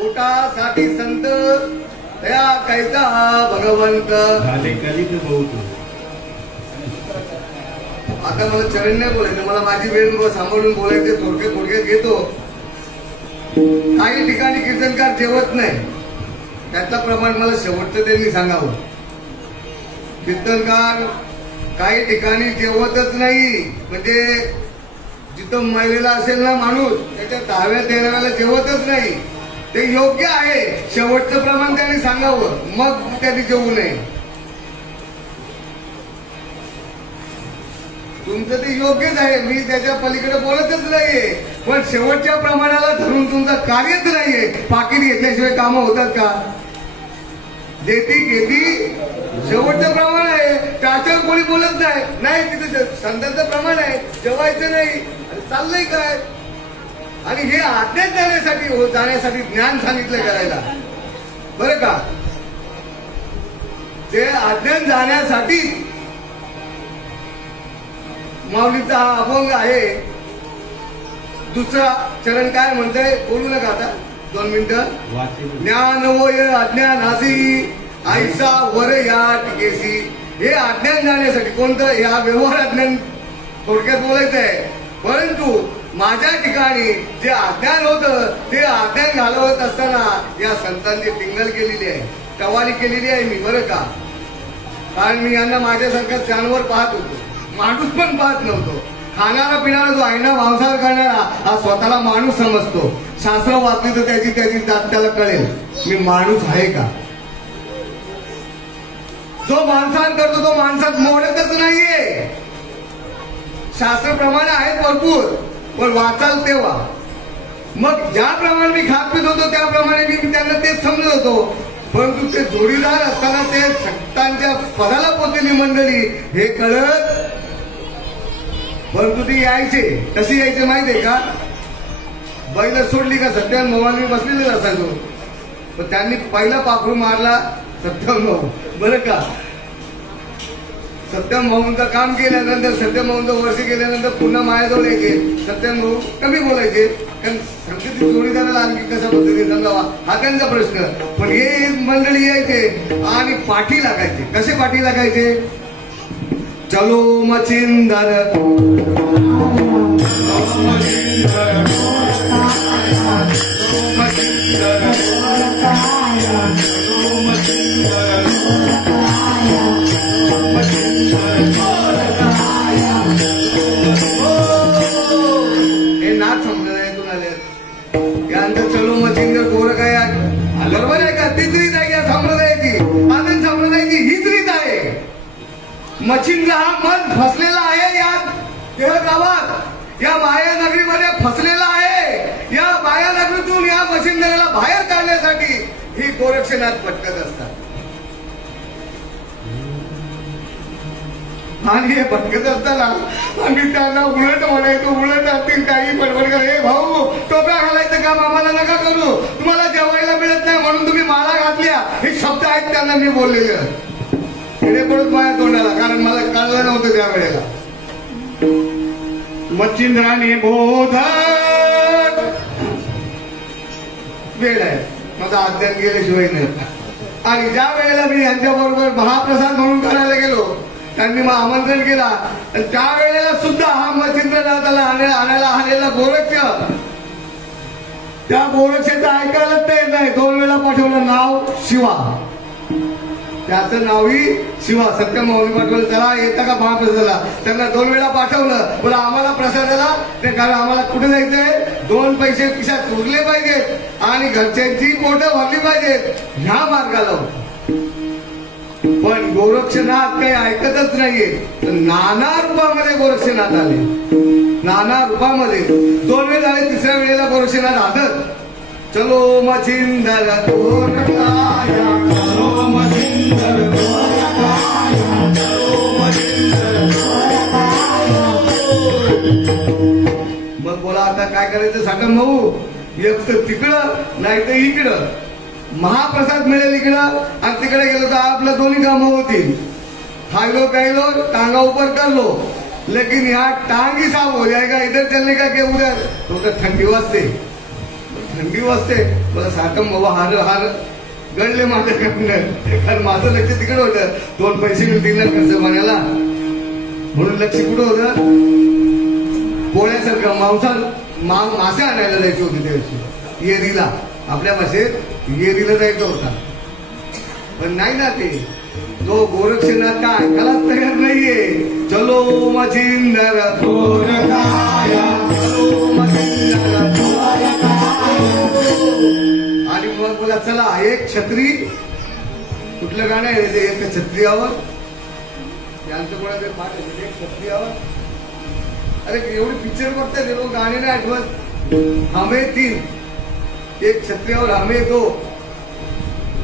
पोटासाठी संत दया कैसा भगवंत. आता मला चरण नाही बोलायचं. मला माझी वेळ सांभाळून बोलायचे. थोडक्यात घेतो. काही ठिकाणी कीर्तनकार जेवत नाही. त्यातलं प्रमाण मला शेवटचं त्यांनी सांगावं. कीर्तनकार काही ठिकाणी जेवतच नाही. म्हणजे जिथं महिलेला असेल ना माणूस त्याच्या 10व्या 13व्याला जेवतच नाही. ते योग्य आहे. शेवटचं प्रमाण त्यांनी सांगावं मग त्यांनी जेवू नये. तुमचं ते योग्यच आहे. मी त्याच्या पलीकडे बोलतच नाहीये. पण शेवटच्या प्रमाणाला धरून तुमचं कार्यच नाहीये. पाकिट घेतल्याशिवाय कामं होतात का? देती घेती शेवटचं प्रमाण आहे. त्याच्यावर कोणी बोलत नाही. तिथे संतांचं प्रमाण आहे. जेवायचं नाही. चाललंय काय? आणि हे अज्ञान जाण्यासाठी ज्ञान सांगितलं करायला बरं का? ते अज्ञान जाण्यासाठी माऊलीचा हा अभंग आहे. दुसरा चरण काय म्हणतंय बोलू नका आता 2 मिनिटं. ज्ञान वय अज्ञानासी ऐसा वर या टिकेसी. हे अज्ञान जाण्यासाठी कोणतं? या व्यवहार अज्ञान थोडक्यात बोलायचं आहे. परंतु माझ्या ठिकाणी जे अज्ञान होतं ते अज्ञान घालवत असताना या संतांची टिंगल केलेली आहे. टवाली केलेली आहे मी बरं का? कारण मी यांना माझ्यासारखा जानवर पाहत होतो. माणूस पण पाहत नव्हतो. खाणारा पिणारा जो आहे ना मांसाहार करणारा हा स्वतःला माणूस समजतो. शास्त्र वाचली तर त्याची जात त्याला कळेल मी माणूस आहे का? जो मांसाहार करतो तो माणसात मोडतच नाहीये. शास्त्रप्रमाणे आहेत भरपूर पण वाचाल तेव्हा. मग ज्याप्रमाणे मी खात पित होतो त्याप्रमाणे मी त्यांना तेच समजत होतो. परंतु ते जोडीदार असताना ते संतांच्या पदाला पोचलेली मंडळी हे कळत परंतु ती यायचे. कशी यायचे माहितीये का? बैल सोडली का सत्यान भावांनी बसलेले असायचो. पण त्यांनी पहिला पाखरू मारला सत्यम भाऊ. बरं का? सत्यम भाऊंचं काम केल्यानंतर सत्यम भाऊंचं वर्ष केल्यानंतर पुन्हा माझ्याजवळ यायचे. सत्यम भाऊ कमी बोलायचे कारण संस्कृती जोडीदाराला आणखी कशा पद्धतीने समजावा हा त्यांचा प्रश्न. पण हे मंडळी यायचे आणि पाठी लागायचे. कसे पाठी लागायचे? चलो मचिंदर हे नाथ संप्रदायातून आले. यानंतर चलो मचिंदर गोर काय बरोबर आहे का? तीच रीत आहे या संप्रदायाची. आनंद संप्रदायाची हीच रीत आहे. मचिंद्र हा मन फसलेला आहे या गावात, या माया नगरीमध्ये फसलेला आहे. या माया नगरीतून या मचिंद्राला बाहेर काढण्यासाठी ही गोरक्षनाथ भटकत असतात. आणि हे भटकत असताना आम्ही त्यांना उलट म्हणायचो. उलट असतील काही बडबड कर. हे भाऊ टोप्या घालायचं काम आम्हाला नका करू. तुम्हाला जेवायला मिळत नाही म्हणून तुम्ही माळा घातल्या. हे शब्द आहेत त्यांना मी बोललेले. हे पडत माझ्या तोंडाला कारण मला कळलं नव्हतं त्यावेळेला. मच्छिंद्राने बोध वेळ आहे माझा अध्ययन केल्याशिवाय नाही. आणि ज्या वेळेला मी यांच्या बरोबर महाप्रसाद म्हणून करायला गेलो त्यांनी मग आमंत्रण केला. त्या वेळेला सुद्धा हा मच्छिंद्रनाथाला आणायला आलेला गोरक्ष त्या गोरक्षाचं ऐकायलाच तयार नाही. 2 वेळा पाठवलं नाव शिवा. त्याचं नावही शिवा. सत्यम भाऊनी पाठवलं. त्याला येता का महाप्रसादाला? त्यांना 2 वेळा पाठवलं. बोला आम्हाला प्रसादाला ते कारण आम्हाला कुठे जायचंय? 2 पैसे खिशात उरले पाहिजेत आणि घरच्यांची पोटं भरली पाहिजेत ह्या मार्गाला होतं. पण गोरक्षनाथ काही ऐकतच नाहीये. नाना रूपामध्ये गोरक्षनाथ आले. नाना रूपामध्ये 2 वेळ झाले. 3ऱ्या वेळेला गोरक्षनाथ आदत. चलो मचिंदर गोरखाया, चलो मचिंदर गोरखाया, चलो मचिंदर गोरखाया. मग बोला आता काय करायचं साठम भाऊ? एक तर तिकडं नाही तर इकडं. महाप्रसाद मिळेल इकडं आणि तिकडे गेलो तर आपलं दोन्ही कामं होतील. खायलो प्यायलो टांगा ऊपर कर लो लेकिन यहाँ टांग ही साफ हो जाएगा. इधर चलने का क्या उधर तो थंडी वाजते. थंडी वाजते. मला साठम बाबा हार गळले माझ्याकडनं. कारण माझं लक्ष तिकडे होतं. 2 पैसे मिळतील ना खर्च पाण्याला म्हणून लक्ष कुठं होतं? पोळ्यासारखं मासे आणायला जायचे होते त्या दिवशी. येरीला आपल्या भाषेत येरीला जायचं होता. पण नाही ना ते तो गोरक्षनाथ का ऐकायलाच तयार नाहीये. चलो मचिंदर गोरखाया, चलो मचिंदर गोरखाया. आणि मग बोला चला एक छत्री. कुठलं गाणं आहे ते? एक छत्रीयावर यांचं कोणाचं पाठ आहे. एक छत्रीयावर. अरे एवढी पिक्चर बघतात लोक गाणे नाही आठवत. हमे 3 एक छत्रीवर हमे 2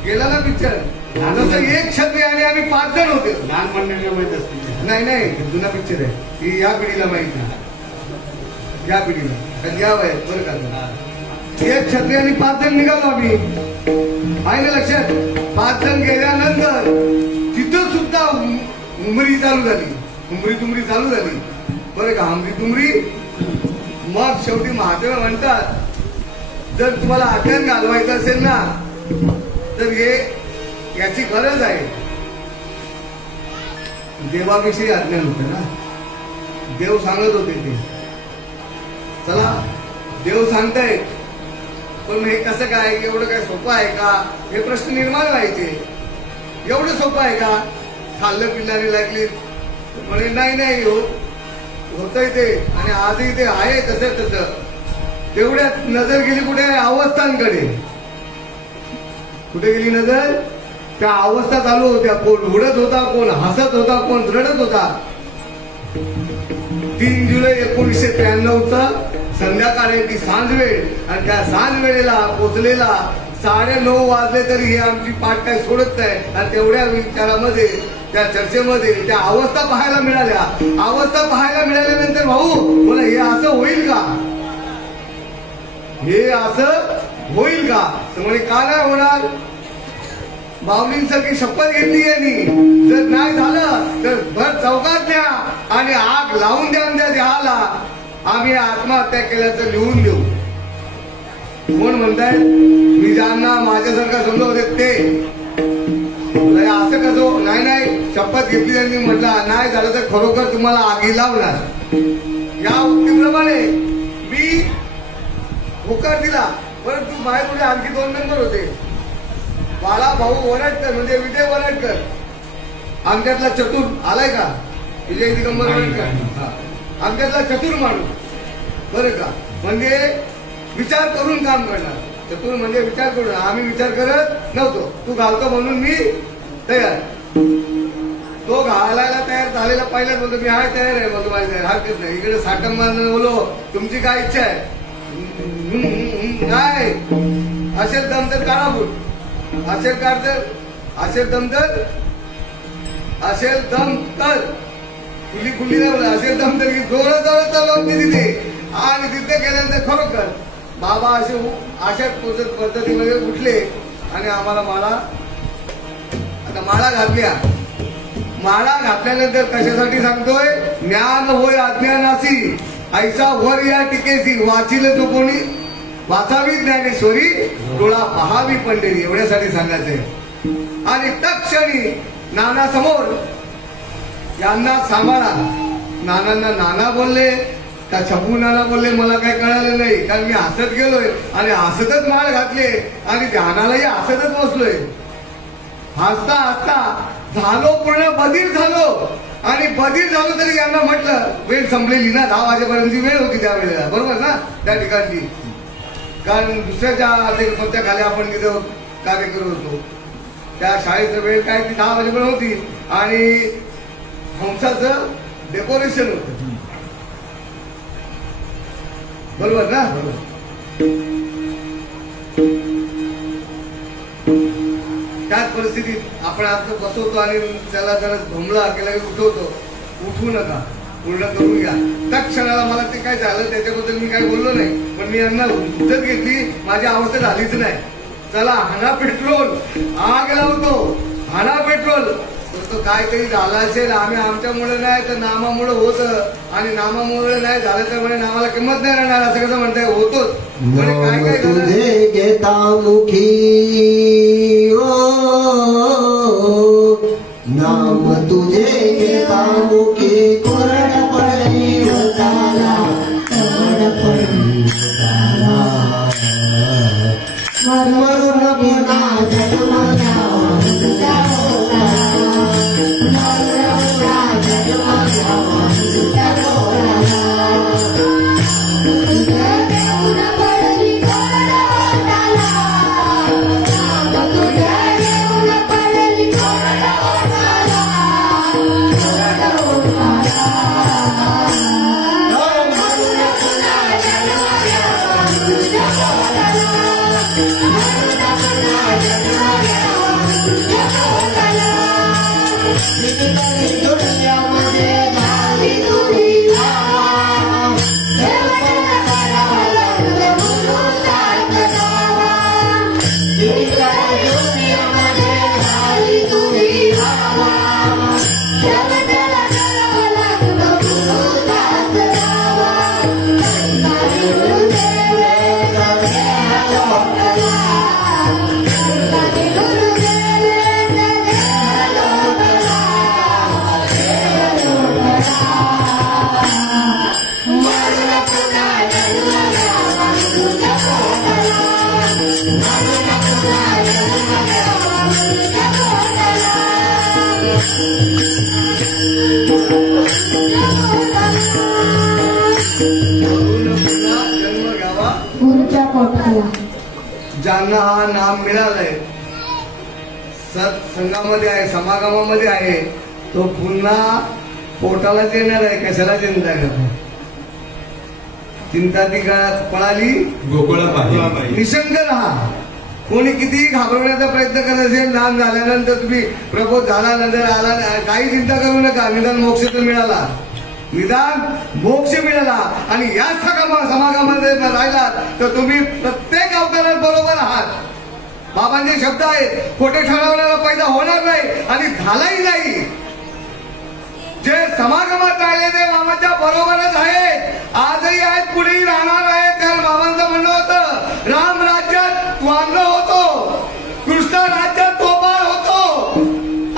गेला ना पिक्चर. जसं एक छत्री आणि आम्ही 5 जण होते. लहान मंडळीला माहित असते. नाही जुना पिक्चर आहे. ही या पिढीला माहित नाही. या पिढीला कारण या वयात बरं का. एक छत्री आणि 5 जण निघालो आम्ही. आहे ना लक्षात? 5 जण गेल्यानंतर तिथं सुद्धा उमरी चालू झाली. उमरी तुमरी चालू झाली बरं का. हमरी तुमरी. मग शेवटी महादेव म्हणतात जर तुम्हाला आठवण घालवायचं असेल ना तर हे याची गरज आहे. देवाविषयी अज्ञान होतं ना. देव सांगत होते ते चला देव सांगताय पण हे कसं काय? एवढं काय सोपं आहे का? हे प्रश्न निर्माण व्हायचे. एवढं सोपं आहे का? खाल्लं पिल्लाने लागली म्हणे नाही होतंय ते. आणि आजही ते आहे तसं. तेवढ्यात नजर गेली कुठे? अवस्थांकडे. कुठे गेली नजर? त्या अवस्था चालू होत्या. कोण उडत होता, कोण हसत होता, कोण रडत होता. 3 जुलै 1993 संध्याकाळी ती सांज वेळ आणि त्या सांज वेळेला पोचलेला 9:30 वाजले तरी हे आमची पाठ काय सोडत नाही. आणि तेवढ्या विचारामध्ये त्या चर्चेमध्ये त्या अवस्था पाहायला मिळाल्या. अवस्था पाहायला मिळाल्यानंतर भाऊ बोला हे असं होईल का, हे असं होईल का. म्हणजे का नाही होणार. माऊलींसारखी शपथ घेतली यांनी, जर नाही झालं तर भर चौकात द्या आणि आग लावून द्या त्या देहाला. आम्ही आत्महत्या केल्याचं लिहून देऊ. कोण म्हणताय. मी ज्यांना माझ्यासारखा समजवते ते असं कसं. नाही शपथ घेतली त्यांनी, म्हटलं नाही झालं तर खरोखर तुम्हाला आगी लावणार. या उक्तीप्रमाणे मी होकार दिला. परंतु माझ्यापुढे आणखी 2 मेंबर होते. बाळा भाऊ वरटकर म्हणजे विजय वरटकर, आमच्यातला चतुर आलाय का, विजय दिगंबर वरटकर आमच्यातला चतुर माणूस बरं का. म्हणजे विचार करून काम करणार. चतुर म्हणजे विचार करून. आम्ही विचार करत नव्हतो. तू घालतो म्हणून मी तयार. तो घालायला तयार झालेला पहिल्याच बोलतो मी हाय तयार आहे. बोलतो माझी तयार हरकत नाही. इकडे साठम मारलं बोलो तुमची काय इच्छा आहे. नाही असेल दम तर काढा बोल. असेल काढतर असेल दम तर असेल दम तर खुली नाही बोला. असेल दम तर जोरात चालवून तिथे. आणि तिथे गेल्यानंतर खरोखर बाबा अशाच पद्धतीमध्ये उठले आणि आम्हाला माळा घातल्या. माळा घातल्यानंतर कशासाठी सांगतोय. ज्ञान होय अज्ञानासी ऐसा वर या टिकेसी वाचिल तो कोणी वाचावी ज्ञानेश्वरी डोळा पहावी पंढरी. एवढ्यासाठी सांगायचंय. आणि तक्षणी नाना समोर यांना सांभाळा. नानांना नाना बोलले का छपू नाना बोलले मला काय कळालं नाही. कारण मी हसत गेलोय आणि हसतच माळ घातले आणि ध्यानालाही हसतच बसलोय. हसता हसता झालो पूर्ण बधीर झालो. आणि बधीर झालो तरी यांना म्हटलं वेळ संपलेली ना. 10 वाजेपर्यंतची वेळ होती त्यावेळेला बरोबर ना त्या ठिकाणची. कारण दुसऱ्याच्या कोणत्या खाली आपण तिथं कार्य करत होतो. त्या शाळेचं वेळ काय ती 10 वाजेपर्यंत होती. आणि हंसाचं डेकोरेशन होतं बरोबर ना. त्याच परिस्थितीत आपण आता बसवतो आणि त्याला जरा धुमला केला की उठवतो. उठू नका पूर्ण करून घ्या. त्या क्षणाला मला ते काय झालं त्याच्याबद्दल मी काही बोललो नाही. पण मी यांना उठत घेतली. माझी अवस्था झालीच नाही. चला हाना पेट्रोल आग लावतो. हाना पेट्रोल तो काहीतरी झाला असेल. आम्ही आमच्यामुळे नाही तर नामामुळे होतं. आणि नामामुळे नाही झालं तर म्हणे नामाला किंमत नाही राहणार असं कसं म्हणताय. होतोच काय काय तुझे घेता मुखी नाम तुझे घेता मुखी कोरड पडली होताला कोरड पडली होताला मरून पुन्हा जन्मला ज्यांना हा नाम मिळालाय सत्संगामध्ये आहे समागमामध्ये आहे तो पुन्हा पोटालाच येणार आहे. कशाला चिंता करतो. चिंता ती काळात पळाली गोकुळा पाहिजे. निशंक राहा. कोणी कितीही घाबरवण्याचा प्रयत्न करत असेल, लहान झाल्यानंतर तुम्ही प्रबोध झाला नंतर आला, काही चिंता करू नका. निदान मोक्ष तर मिळाला, निदान मोक्ष मिळाला. आणि या समागमामध्ये राहिलात तर तुम्ही प्रत्येक अवतारात बरोबर आहात. बाबांचे शब्द आहेत, खोटे ठरवण्याला पैदा होणार नाही आणि झालाही नाही. जे समागमात राहिले ते बाबांच्या बरोबरच आहेत, आजही आहेत, पुढेही राहणार आहेत. कारण बाबांचं म्हणणं होतं, राम राज्यात वांद्र होतो, कृष्ण राज्यात तोबाळ होतो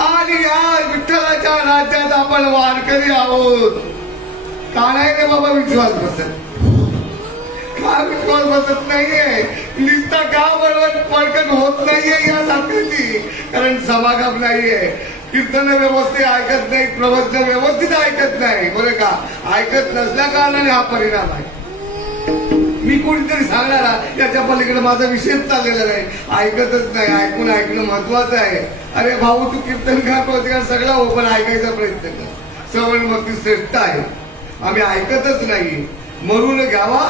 आणि या विठ्ठलाच्या राज्यात आपण वारकरी आहोत. का नाही रे बाबा विश्वास बसत? का विश्वास बसत नाहीये? निस्ता का बरोबर पडकन होत नाहीये या साखरेची? कारण समागम नाहीये, कीर्तन व्यवस्थित ऐकत नाही, प्रवचन व्यवस्थित ऐकत नाही. बरं का? ऐकत नसल्या कारणाने हा परिणाम आहे. मी कोणीतरी सांगणारा, याच्या पलीकडे माझा विषयच चाललेला नाही. ऐकतच नाही. ऐकणं महत्वाचं आहे. अरे भाऊ, तू कीर्तनकार प्रवचनकार सगळं हो, पण ऐकायचा प्रयत्न कर. श्रवण भक्ती श्रेष्ठ आहे. आम्ही ऐकतच नाही. मरून घ्यावा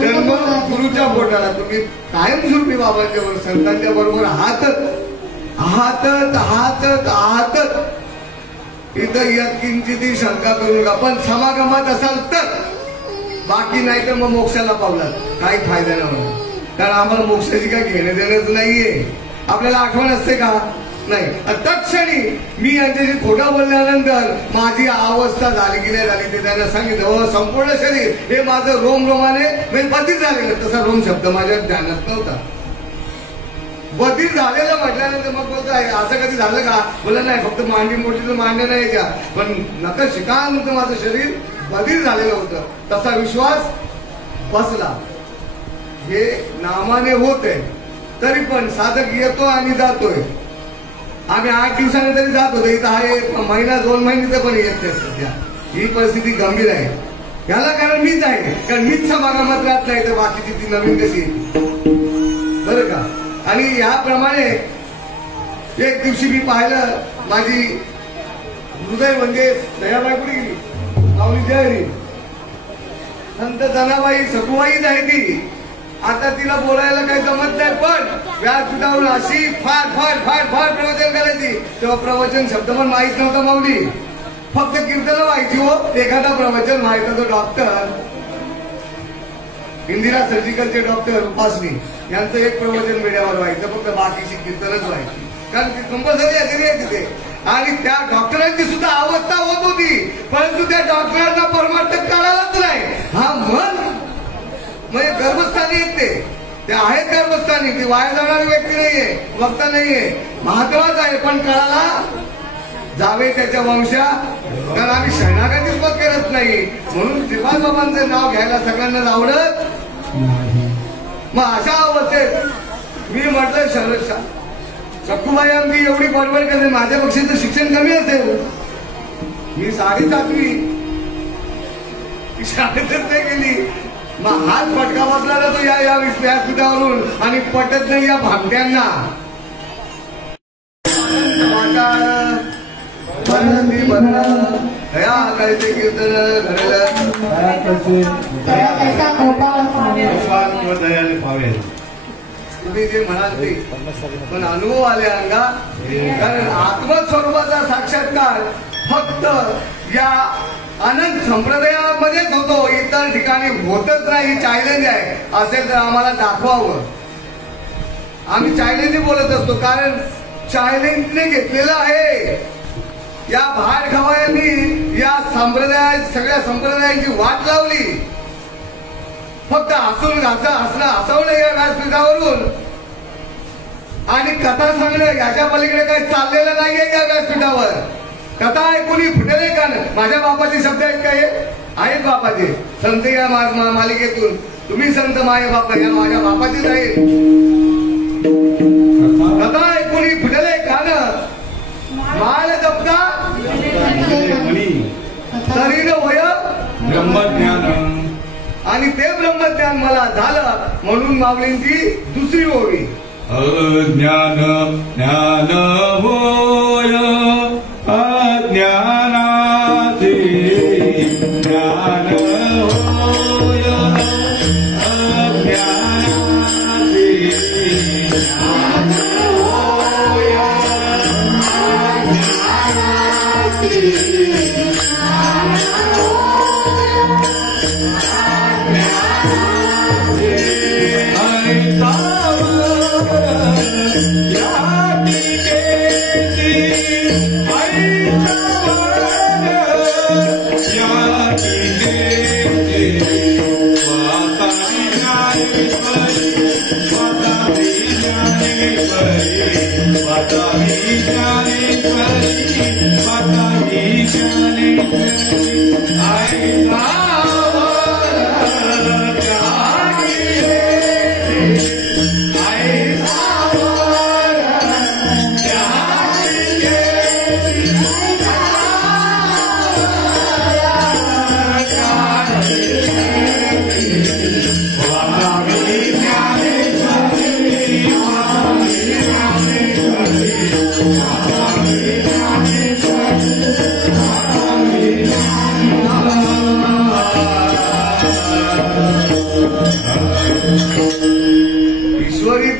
जन्म गुरुच्या पोटाला. तुम्ही कायमस्वरूपी बाबांच्या बरोबर, संतांच्या बरोबर आहातच आहातच आहातच आहातच. इथं यत्किंचितही शंका करू नका. पण समागमात असाल तर, बाकी नाही तर मग मोक्षाला पावलात काही फायदा नाही होणार. कारण आम्हाला मोक्षाची काय घेणं देणंच नाहीये. आपल्याला आठवण असते का? नाही. तत्क्षणी मी यांच्याशी खोटं बोलल्यानंतर माझी अवस्था झाली की नाही झाली ते त्यांना सांगितलं. संपूर्ण शरीर हे माझं रोम रोमाने बधीर झालेलं. तसा रोम शब्द माझ्या ध्यानात नव्हता. बधीर झालेलं म्हटल्यानंतर मग बोलतोय, असं कधी झालं का? बोला नाही, फक्त मांडी मोठी तर मांड्या नाही यायच्या, पण नका शिकानंतर माझं शरीर बधीर झालेलं होतं. तसा विश्वास बसला. हे नामाने होत आहे. तरी पण साधक येतो आणि जातोय. आम्ही 8 दिवसाने तरी जात होतो. इथं हा 1 महिना 2 महिने तर पण येत नाही. सध्या ही परिस्थिती गंभीर आहे. याला कारण मीच आहे. कारण मीच समागमात राहत नाही तर बाकीची ती नवीन कशी बरं का? आणि याप्रमाणे एक दिवशी मी पाहिलं, माझी हृदय म्हणजे दयाबाई कुठे गेली? माऊली जयरी संत जनाबाई सखुबाईच आहे ती. आता तिला बोलायला काही जमत नाही, पण व्यासपीठावरून अशी फार फार फार फार प्रवचन करायची. तेव्हा प्रवचन शब्द पण माहीत नव्हता माऊली. फक्त कीर्तन व्हायची हो. एखादा प्रवचन व्हायचा तो डॉक्टर इंदिरा सर्जिकलचे डॉक्टर उपासनी यांचं एक प्रवचन मीडियावर व्हायचं. फक्त बाकीची कीर्तनच व्हायची. कारण ती कंपल्सरी हजेरी आहे तिथे. आणि त्या डॉक्टरांची सुद्धा अवस्था होत होती. परंतु त्या डॉक्टरांना परमार्थ कळालाच नाही. हा मन म्हणजे गर्भस्थानी येते, ते आहेत गर्भस्थानी. ती वाया जाणारी व्यक्ती नाहीये, वक्ता नाहीये, महत्वाच आहे. पण कळाला जावे त्याच्या वंशा. कारण आम्ही शरणागतीच मत करत नाही. म्हणून श्रीपाद बाबांचं नाव घ्यायला सगळ्यांनाच आवडत. मग अशा अवस्थेत मी म्हटलं, सखुबाई आमची एवढी बडबड करते, माझ्यापेक्षा तर शिक्षण कमी असेल. मी 7वी शाळेतच नाही गेली. मग हाच फटका बसला जातो या व्यासपीठावरून. आणि पटत नाही या भामट्यांना. दया करायचे कीर्तन घडलं तुम्ही जे म्हणाल ते पण अनुभव आले अंगा. कारण आत्मस्वरूपाचा साक्षात्कार फक्त या अनंत संप्रदायामध्येच होतो, इतर ठिकाणी होतच नाही. ही चॅलेंज आहे. असेल तर आम्हाला दाखवावं. आम्ही चॅलेंज बोलत असतो, कारण चॅलेंजने घेतलेलं आहे. या बाहेर खवायांनी या सगळ्या संप्रदायांची वाट लावली. फक्त हसवलं या व्यासपीठावरून आणि कथा सांगणं, याच्या पलीकडे काही चाललेलं नाहीये या व्यासपीठावर. कथा ऐकून फुटले का? माझ्या बापाचे शब्द आहेत का? हे आहेत बापाचे. संत या मालिकेतून तुम्ही संत माये बापा, या माझ्या बापाचीच आहे. कथा ऐकून फुटले कान, माल जपता शरीर वय ब्रह्मज्ञान. आणि ते ब्रह्मज्ञान मला झालं. म्हणून माऊलींची दुसरी ओळी, अज्ञान ज्ञान होय अज्ञानाचे ज्ञान होय अज्ञानाचे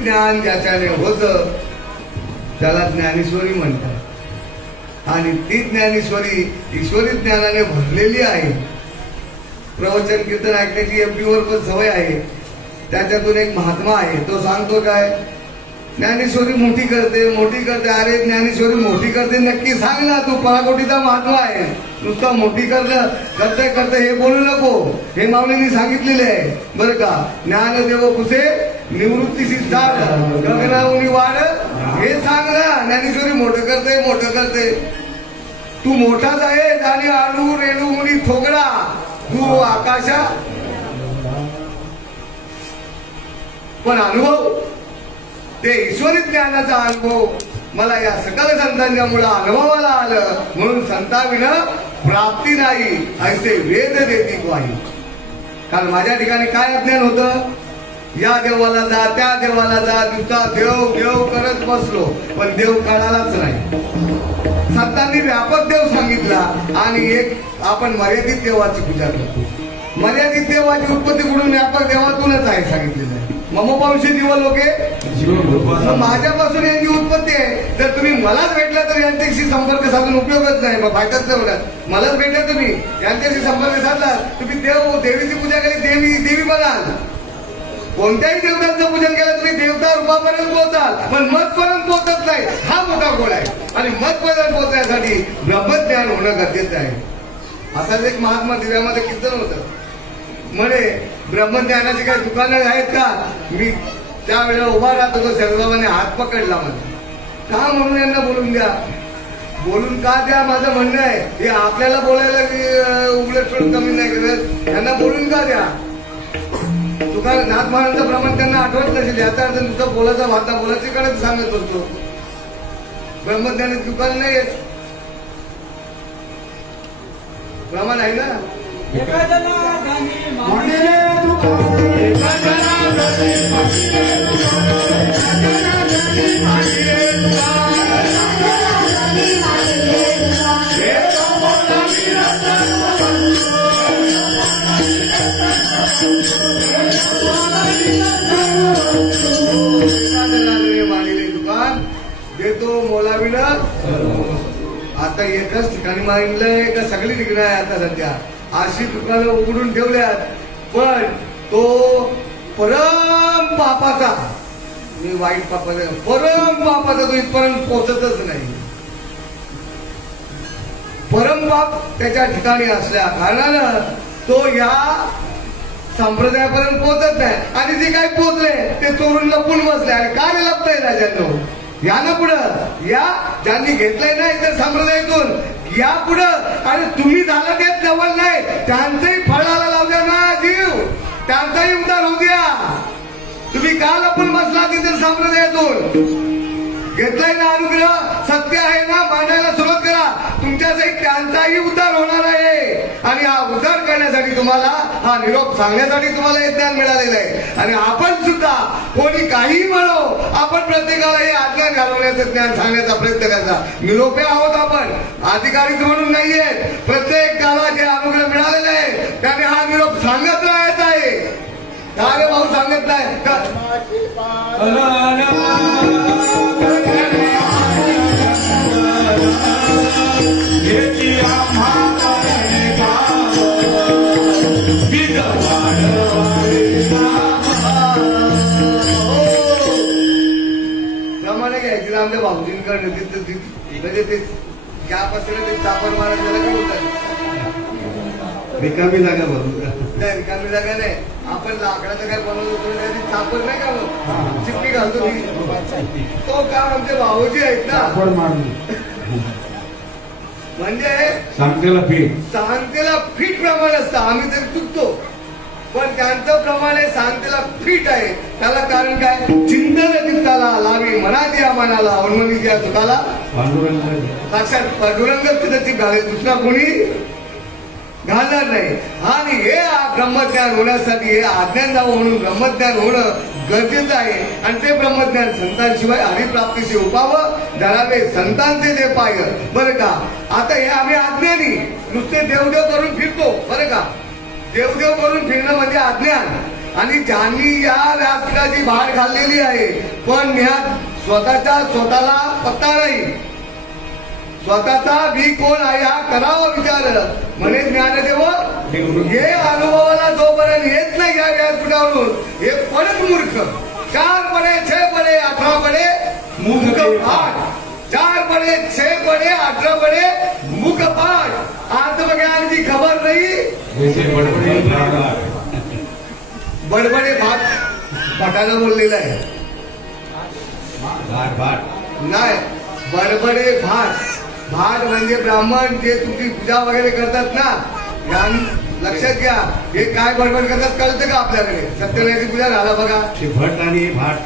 ज्ञान ज्याच्याने होतं त्याला ज्ञानेश्वरी म्हणतात. आणि ती ज्ञानेश्वरी ईश्वरी ज्ञानाने भरलेली आहे. प्रवचन कीर्तन ऐकण्याची एफडीवर पण सवय आहे. त्याच्यातून एक महात्मा आहे, तो सांगतो काय, ज्ञानेश्वरी मोठी करते मोठी करते. अरे ज्ञानेश्वरी मोठी करते नक्की सांग ना, तू पराकोटीचा महात्मा आहे. नुसतं मोठी करते करते हे बोलू नको. हे माऊलींनी सांगितलेले आहे बरं का. ज्ञानदेव कुसे निवृत्तीशी जाड गगनावनी वाढ, हे सांग ना. ज्ञानेश्वरी मोठं करते. तू मोठाच आहे आणि आलू रेणू मुनी थोगडा, तू आकाशा. पण अनुभव, ते ईश्वरी ज्ञानाचा अनुभव मला या सकल संतांच्यामुळे अनुभवाला आलं. म्हणून संताविना प्राप्ती नाही असे वेद देती ग्वाही. कारण माझ्या ठिकाणी काय अज्ञान होतं, या देवाला जा त्या देवाला जा, नुसता देव देव करत बसलो, पण देव कळालाच नाही. संतांनी व्यापक देव सांगितला आणि एक आपण मर्यादित देवाची पूजा करतो. मर्यादित देवाची उत्पत्ती कुठून, व्यापक देवातूनच आहे सांगितलेलं आहे. ममोपांशी जीव लोके, माझ्यापासून यांची उत्पत्ती आहे. जर तुम्ही मलाच भेटला तर यांच्याशी संपर्क साधून उपयोगच नाही. मग फायदाच नाही होणार. मलाच भेटला तुम्ही, यांच्याशी संपर्क साधला, तुम्ही देवीची पूजा केली, देवी बनाल. कोणत्याही देवतांचं पूजन केलं तुम्ही देवता रूपापर्यंत पोहोचाल, पण मतपर्यंत पोहोचत नाही. हा मोठा गोळ आहे. आणि मतपर्यंत पोहोचण्यासाठी ब्रह्मज्ञान होणं गरजेचं आहे. असाच एक महात्मा दिव्यामध्ये कीर्तन होतं. म्हणे ब्रह्मज्ञानाची काही दुकानं आहेत का. मी त्यावेळेला उभा राहत होतो. शरदबाबाने हात पकडला मला. का म्हणून यांना बोलून द्या. बोलून का द्या माझं म्हणणं आहे. हे आपल्याला बोलायला उघडत सोड कमी नाही करत, यांना बोलून का द्या. तुकाराम नाथ महाराजांचं प्रमाण त्यांना आठवत नसेल. याचा अर्थ नुसतं बोलायचा वाचा बोलायची कडे सांगत असतो. ब्रह्मज्ञानाची दुकान नाही येत, प्रमाण आहे ना. मानिले दुकान देतो मोलाविना. आता एकच ठिकाणी मागितलंय का सगळी ठिकाणी आहे आता सध्या. अशी दुकानं उघडून ठेवल्यात, पण तो परम पापाचा, मी वाईट पापाचा, परम पापाचा तो इथपर्यंत पोहोचतच नाही. परम पाप त्याच्या ठिकाणी असल्या कारणानं तो या संप्रदायापर्यंत पोहोचत नाही. आणि जे काही पोहोचले ते चोरून लपून बसले. आणि काय लपतंय राजांनो, या ना पुढं, या ज्यांनी घेतलंय ना इतर संप्रदायातून, या पुढं. आणि तुम्ही झालं तेच जवळ नाही, त्यांचंही फळाला लावू द्या ना जीव, त्यांचाही उद्धार होऊ द्या. तुम्ही का लपून बसला इतर संप्रदायातून. घेतलाय ना अनुग्रह, सत्य आहे ना, मांडायला सुरुवात करा. तुमच्यासाठी त्यांचाही उद्धार होणार आहे. आणि हा उद्धार करण्यासाठी तुम्हाला, हा निरोप सांगण्यासाठी तुम्हाला हे ज्ञान मिळालेलं आहे. आणि आपण सुद्धा कोणी काही म्हणो, आपण प्रत्येकाला हे आज्ञा घालवण्याचं ज्ञान सांगण्याचा प्रयत्न करायचा. निरोपे आहोत आपण, अधिकारीच म्हणून नाहीये. प्रत्येकाला जे अनुग्रह मिळालेला आहे त्याने हा निरोप सांगत राहायचा आहे. का रे भाऊ सांगत नाही का. प्रमाणे घ्यायची ना आमच्या भाऊजींकडे. म्हणजे ते क्या पसरे ते चापर मारत त्याला काय होतात. रिकामी जागा भरून नाही रिकामी जागा नाही. आपण लाकडाचं काय बनवत होतो त्याची चापर नाही का चिपणी घालतो मी. तो काम आमचे भाऊजी आहेत ना. म्हणजे सांगतेला फिट प्रमाण असतं. आम्ही तरी चुकतो, पण त्यांचं प्रमाण आहे सांगतेला फिट आहे. त्याला कारण काय, चिंतन चित्ताला लावी मनात या मनाला उन्मनी या सुखाला साक्षात पांडुरंगच त्याची घालेल, दुसरा कोणी घालणार नाही. आणि हे ब्रह्मज्ञान होण्यासाठी हे अज्ञान म्हणून ब्रह्मज्ञान होणं गरजेचं आहे. आणि ते ब्रह्मज्ञान संतांशिवाय हरिप्राप्तीशी उपावं धरावे संतांचे ते पाय. बरं का. आता हे आम्ही अज्ञानी नुसते देवदेव करून फिरतो. बरं का. देवदेव करून फिरणं म्हणजे अज्ञान. आणि ज्यांनी या व्यासपीठाची भाड घाललेली आहे पण ह्यात स्वतःला पत्ता नाही, स्वतःचा मी कोण आहे हा करावा विचार म्हणे ज्ञानदेव. हे अनुभवाला जोपर्यंत येत नाही या व्यासपीठावरून हे परत मूर्ख. 4 पडे 6 पडे 18 पडे मूक पाठ, 4 पडे 6 पडे 18 पडे मूक पाठ. आत्मज्ञानाची खबर नाही, बडबडे भाट भाटाला बोललेला आहे. नाही, बडबडे भाट. भाट म्हणजे ब्राह्मण जे तुमची पूजा वगैरे करतात ना, लक्षात घ्या. हे काय बडबड करतात कळतं का आपल्याकडे? सत्यनारायणची पूजा झाला बघा. भट आणि भाट.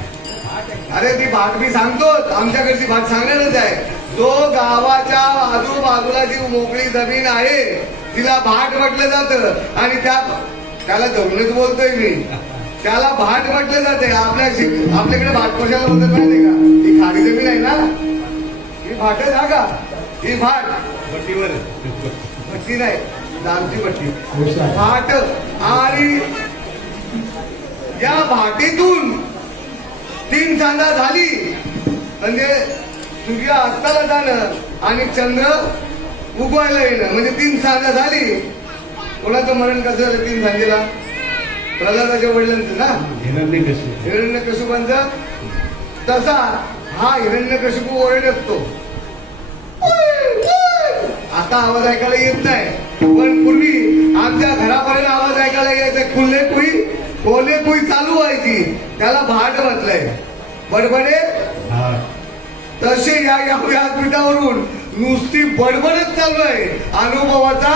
अरे ती भाट मी सांगतो, आमच्याकडची भाट सांगणारच आहे. जो गावाच्या आजूबाजूला जी मोकळी जमीन आहे तिला भाट म्हटलं जातं आणि त्याला जमूनच बोलतोय मी, त्याला भाट म्हटलं जाते. आपल्याकडे भाट कशाला बोलतात माहितीये का? ही खाडी जमीन आहे ना, ही भाट जागा, ही भाट. भट्टीवर भट्टी नाही, दामची भट्टी भाट. आणि या भाटीतून 3 सांजा झाली म्हणजे सूर्य अस्ताला जाणं आणि चंद्र उगवायला येणं म्हणजे 3 सांजा झाली. कोणाचं मरण कसं झालं 3 सांजेला? प्रल्हादाच्या वडिलांचं ना, हिरण्यकशिपूंचं. तसा हा हिरण्यकशिपू ओरड असतो. आता आवाज ऐकायला येत नाही पण पूर्वी आमच्या घरापर्यंत आवाज ऐकायला यायचा. कोल्हे कुई चालू व्हायची, त्याला भाट म्हटलंय. बडबडे तसे या व्यासपीठावरून नुसती बडबडच चालू आहे, अनुभवाचा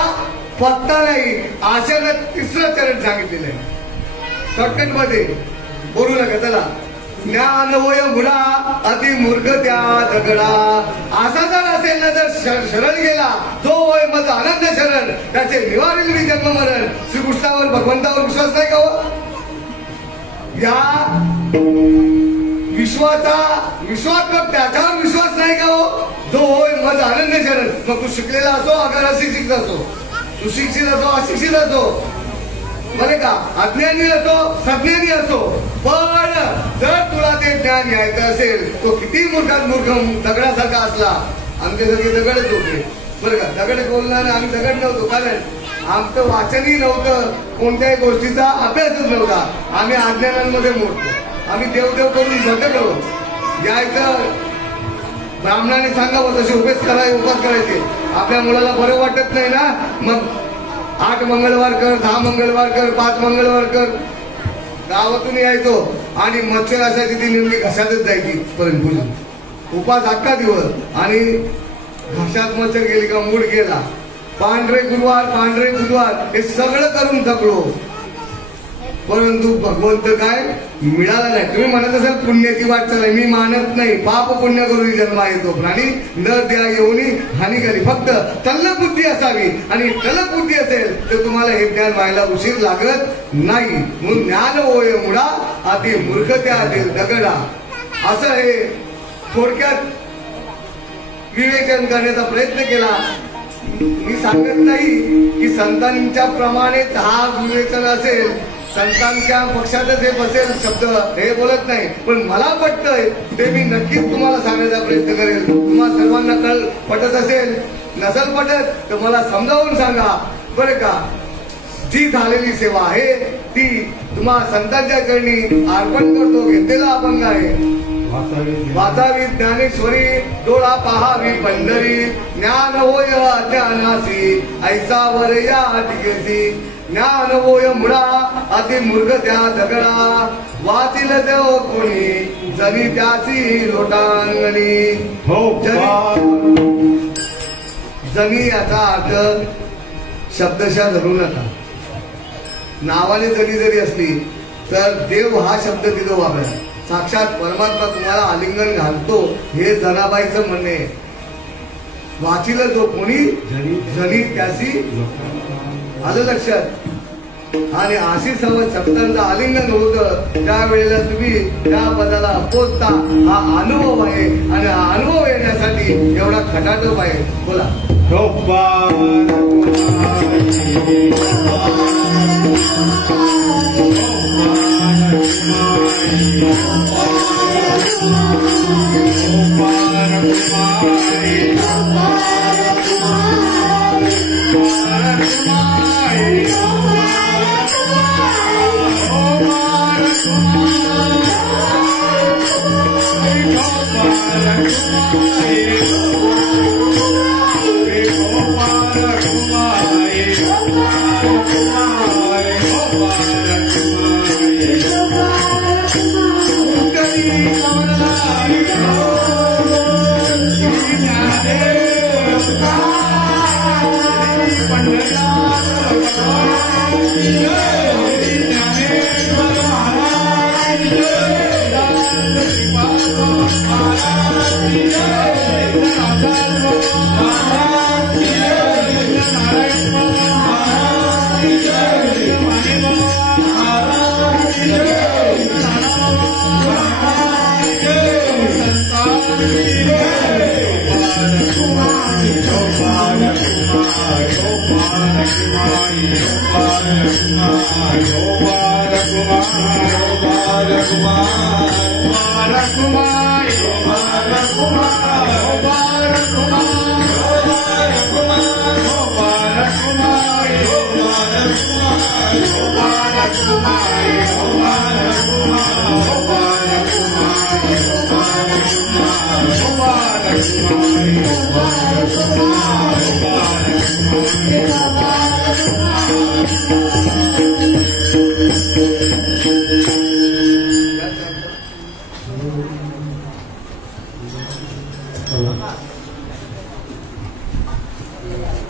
पत्ता नाही. आशानं 3रं चरण सांगितलेलं आहे शॉर्टकट मध्ये. बोलू नका चला. ज्ञानवय मुळा अति मूर्ख त्या दगडा. असा जर असेल ना, जर शरण गेला जो होय मज आनंद शरण, त्याचे निवारेल मी जन्म मरण. श्रीकृष्णावर भगवंतावर विश्वास नाही का हो? या विश्वास मग त्याच्यावर विश्वास नाही का हो? जो होय मज आनंद शरण. मग तू शिकलेला असो अगर अशिक्षित असो, सुशिक्षित असो अशिक्षित असो, बरे का, अज्ञानी असो सज्ञानी असो, पण जर तुला ते ज्ञान घ्यायचं असेल तो किती मूर्खात मूर्ख दगडासारखा असला. आमच्यासारखे दगडच होते बरं का. दगड बोलणार आम्ही दगड नव्हतो, कारण आमचं वाचनही नव्हतं, कोणत्याही गोष्टीचा अभ्यासच नव्हता. आम्ही अज्ञानांमध्ये मोडतो. आम्ही देवदेव करून भटकलो. यायचं ब्राह्मणाने सांगावं तसे उपास करायचे. आपल्या मुलाला बरं वाटत नाही ना, मग 8 मंगळवार कर, 10 मंगळवार कर, 5 मंगळवार कर. गावातून यायचो आणि मच्छर असायची ती नेमकी घशातच जायची पर्यंत. उपास अख्खा दिवस आणि घशात मच्छर गेली का मूड गेला. पांढरे गुरुवार हे सगळं करून थकलो, परंतु भगवंत काय मिळाला नाही. तुम्ही म्हणत असाल पुण्याची वाटचाल आहे, मी मानत नाही. पाप पुण्य करून जन्म येतो प्राणी न द्या येऊनी हानी करी. फक्त तल्लक बुद्धी असावी आणि तल्लक बुद्धी असेल तर तुम्हाला हे ज्ञान व्हायला उशीर लागत नाही. म्हणून ज्ञान होय मुळा अति मूर्खत्या दगडा. असं हे थोडक्यात विवेचन करण्याचा प्रयत्न केला. मी सांगत नाही की संतांच्या प्रमाणेच हा विवेचन असेल, संतांच्या पक्षातच हे बसेल शब्द, हे बोलत नाही. पण मला पटतंय ते मी नक्कीच तुम्हाला सांगण्याचा प्रयत्न करेल. तुम्हाला सर्वांना पटत असेल, नसल पटत तर मला समजावून सांगा बरं का. जी झालेली सेवा आहे ती तुम्हा संतांच्या करणी अर्पण करतो. घेतलेला अभंग आहे. वाचावी ज्ञानेश्वरी, डोळा पहावी पंढरी, ज्ञान होय अज्ञानासी, ऐसा वर या टिकेसी. ज्ञान होय मुळा अति मूर्ख त्या दगडा, वाचिल देव कोणी जनी त्याची लोटांगणी. जनी याचा अर्थ शब्दशः धरू नका. नावाने जरी जरी असली तर देव हा शब्द तिथं वापरा. साक्षात परमात्मा तुम्हाला आलिंगन घालतो हे जनाबाईचं म्हणणे. वाचिल जो कोणी जनी त्याची, आलं लक्षात. आणि 80 सव्वा शब्दांचं आलिंगन होतं त्यावेळेला तुम्ही त्या पदाला पोचता. हा अनुभव आहे आणि हा अनुभव येण्यासाठी एवढा खटाटोप आहे. बोला. Bye.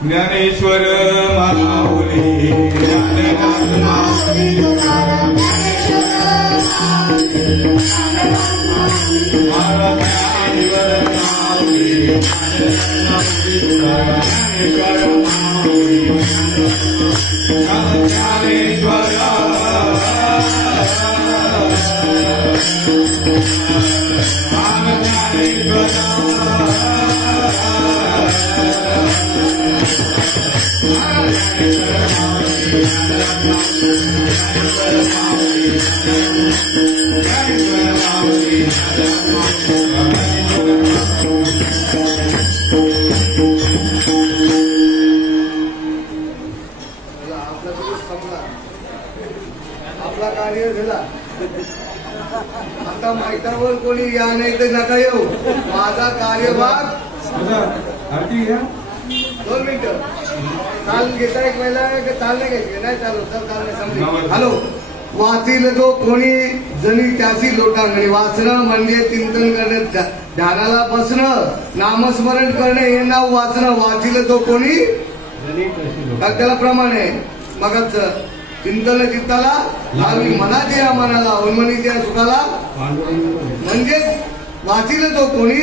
ज्ञानेश्वर माऊली ज्ञाननाथ माऊली आपला कार्य झाला आता माहितावर कोणी या नाही तर नका येऊ माझा कार्यभाग 2 मिनिटं चाल घेता एक वेळेला चाल नाही घ्यायची नाही चालू तर चाल नाही समजेल हॅलो वाचील जो कोणी जणी त्याची लोटांगणी वाचणं म्हणजे चिंतन करणे ध्यानाला बसणं नामस्मरण करणे हे नाव वाचणं वाचील जो कोणी त्याला प्रमाण आहे मगच चिंतन चित्ताला लावी मनाच्या मनाला उन्मनीच्या सुखाला म्हणजे वाचील तो कोणी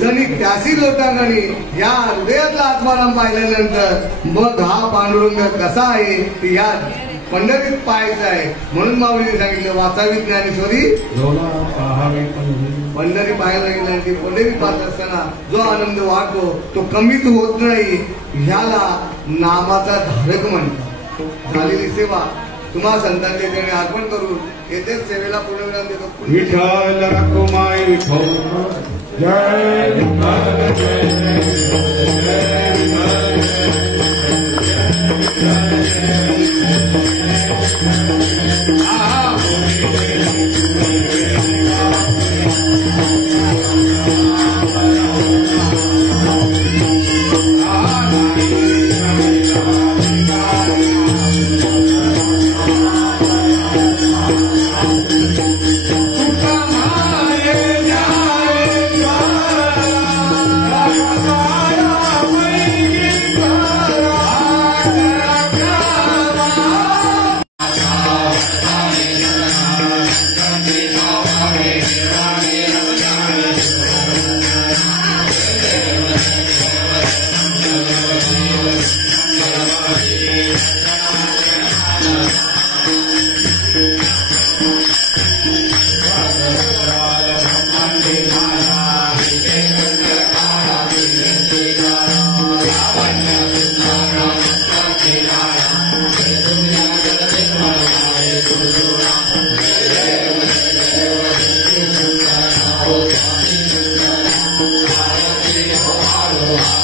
जणी त्यासी लोटांगणी या हृदयातला आत्माराम पाहिल्यानंतर मग हा पांडुरंग कसा आहे या पंढरीत पाहायचं आहे म्हणून माऊलीने सांगितलं वाचावी ज्ञानेश्वरी पंढरी पाहायला गेलं की पंढरी पाहत असताना जो आनंद वाटतो तो कमीच होत नाही ह्याला नामाचा धारक म्हणतात झालेली सेवा तुम्हा संतांच्या चरणी अर्पण करून येथेच सेवेला पूर्णविराम देतो विठ्ठल रखुमाई विठ्ठल जय विठ्ठल Parvati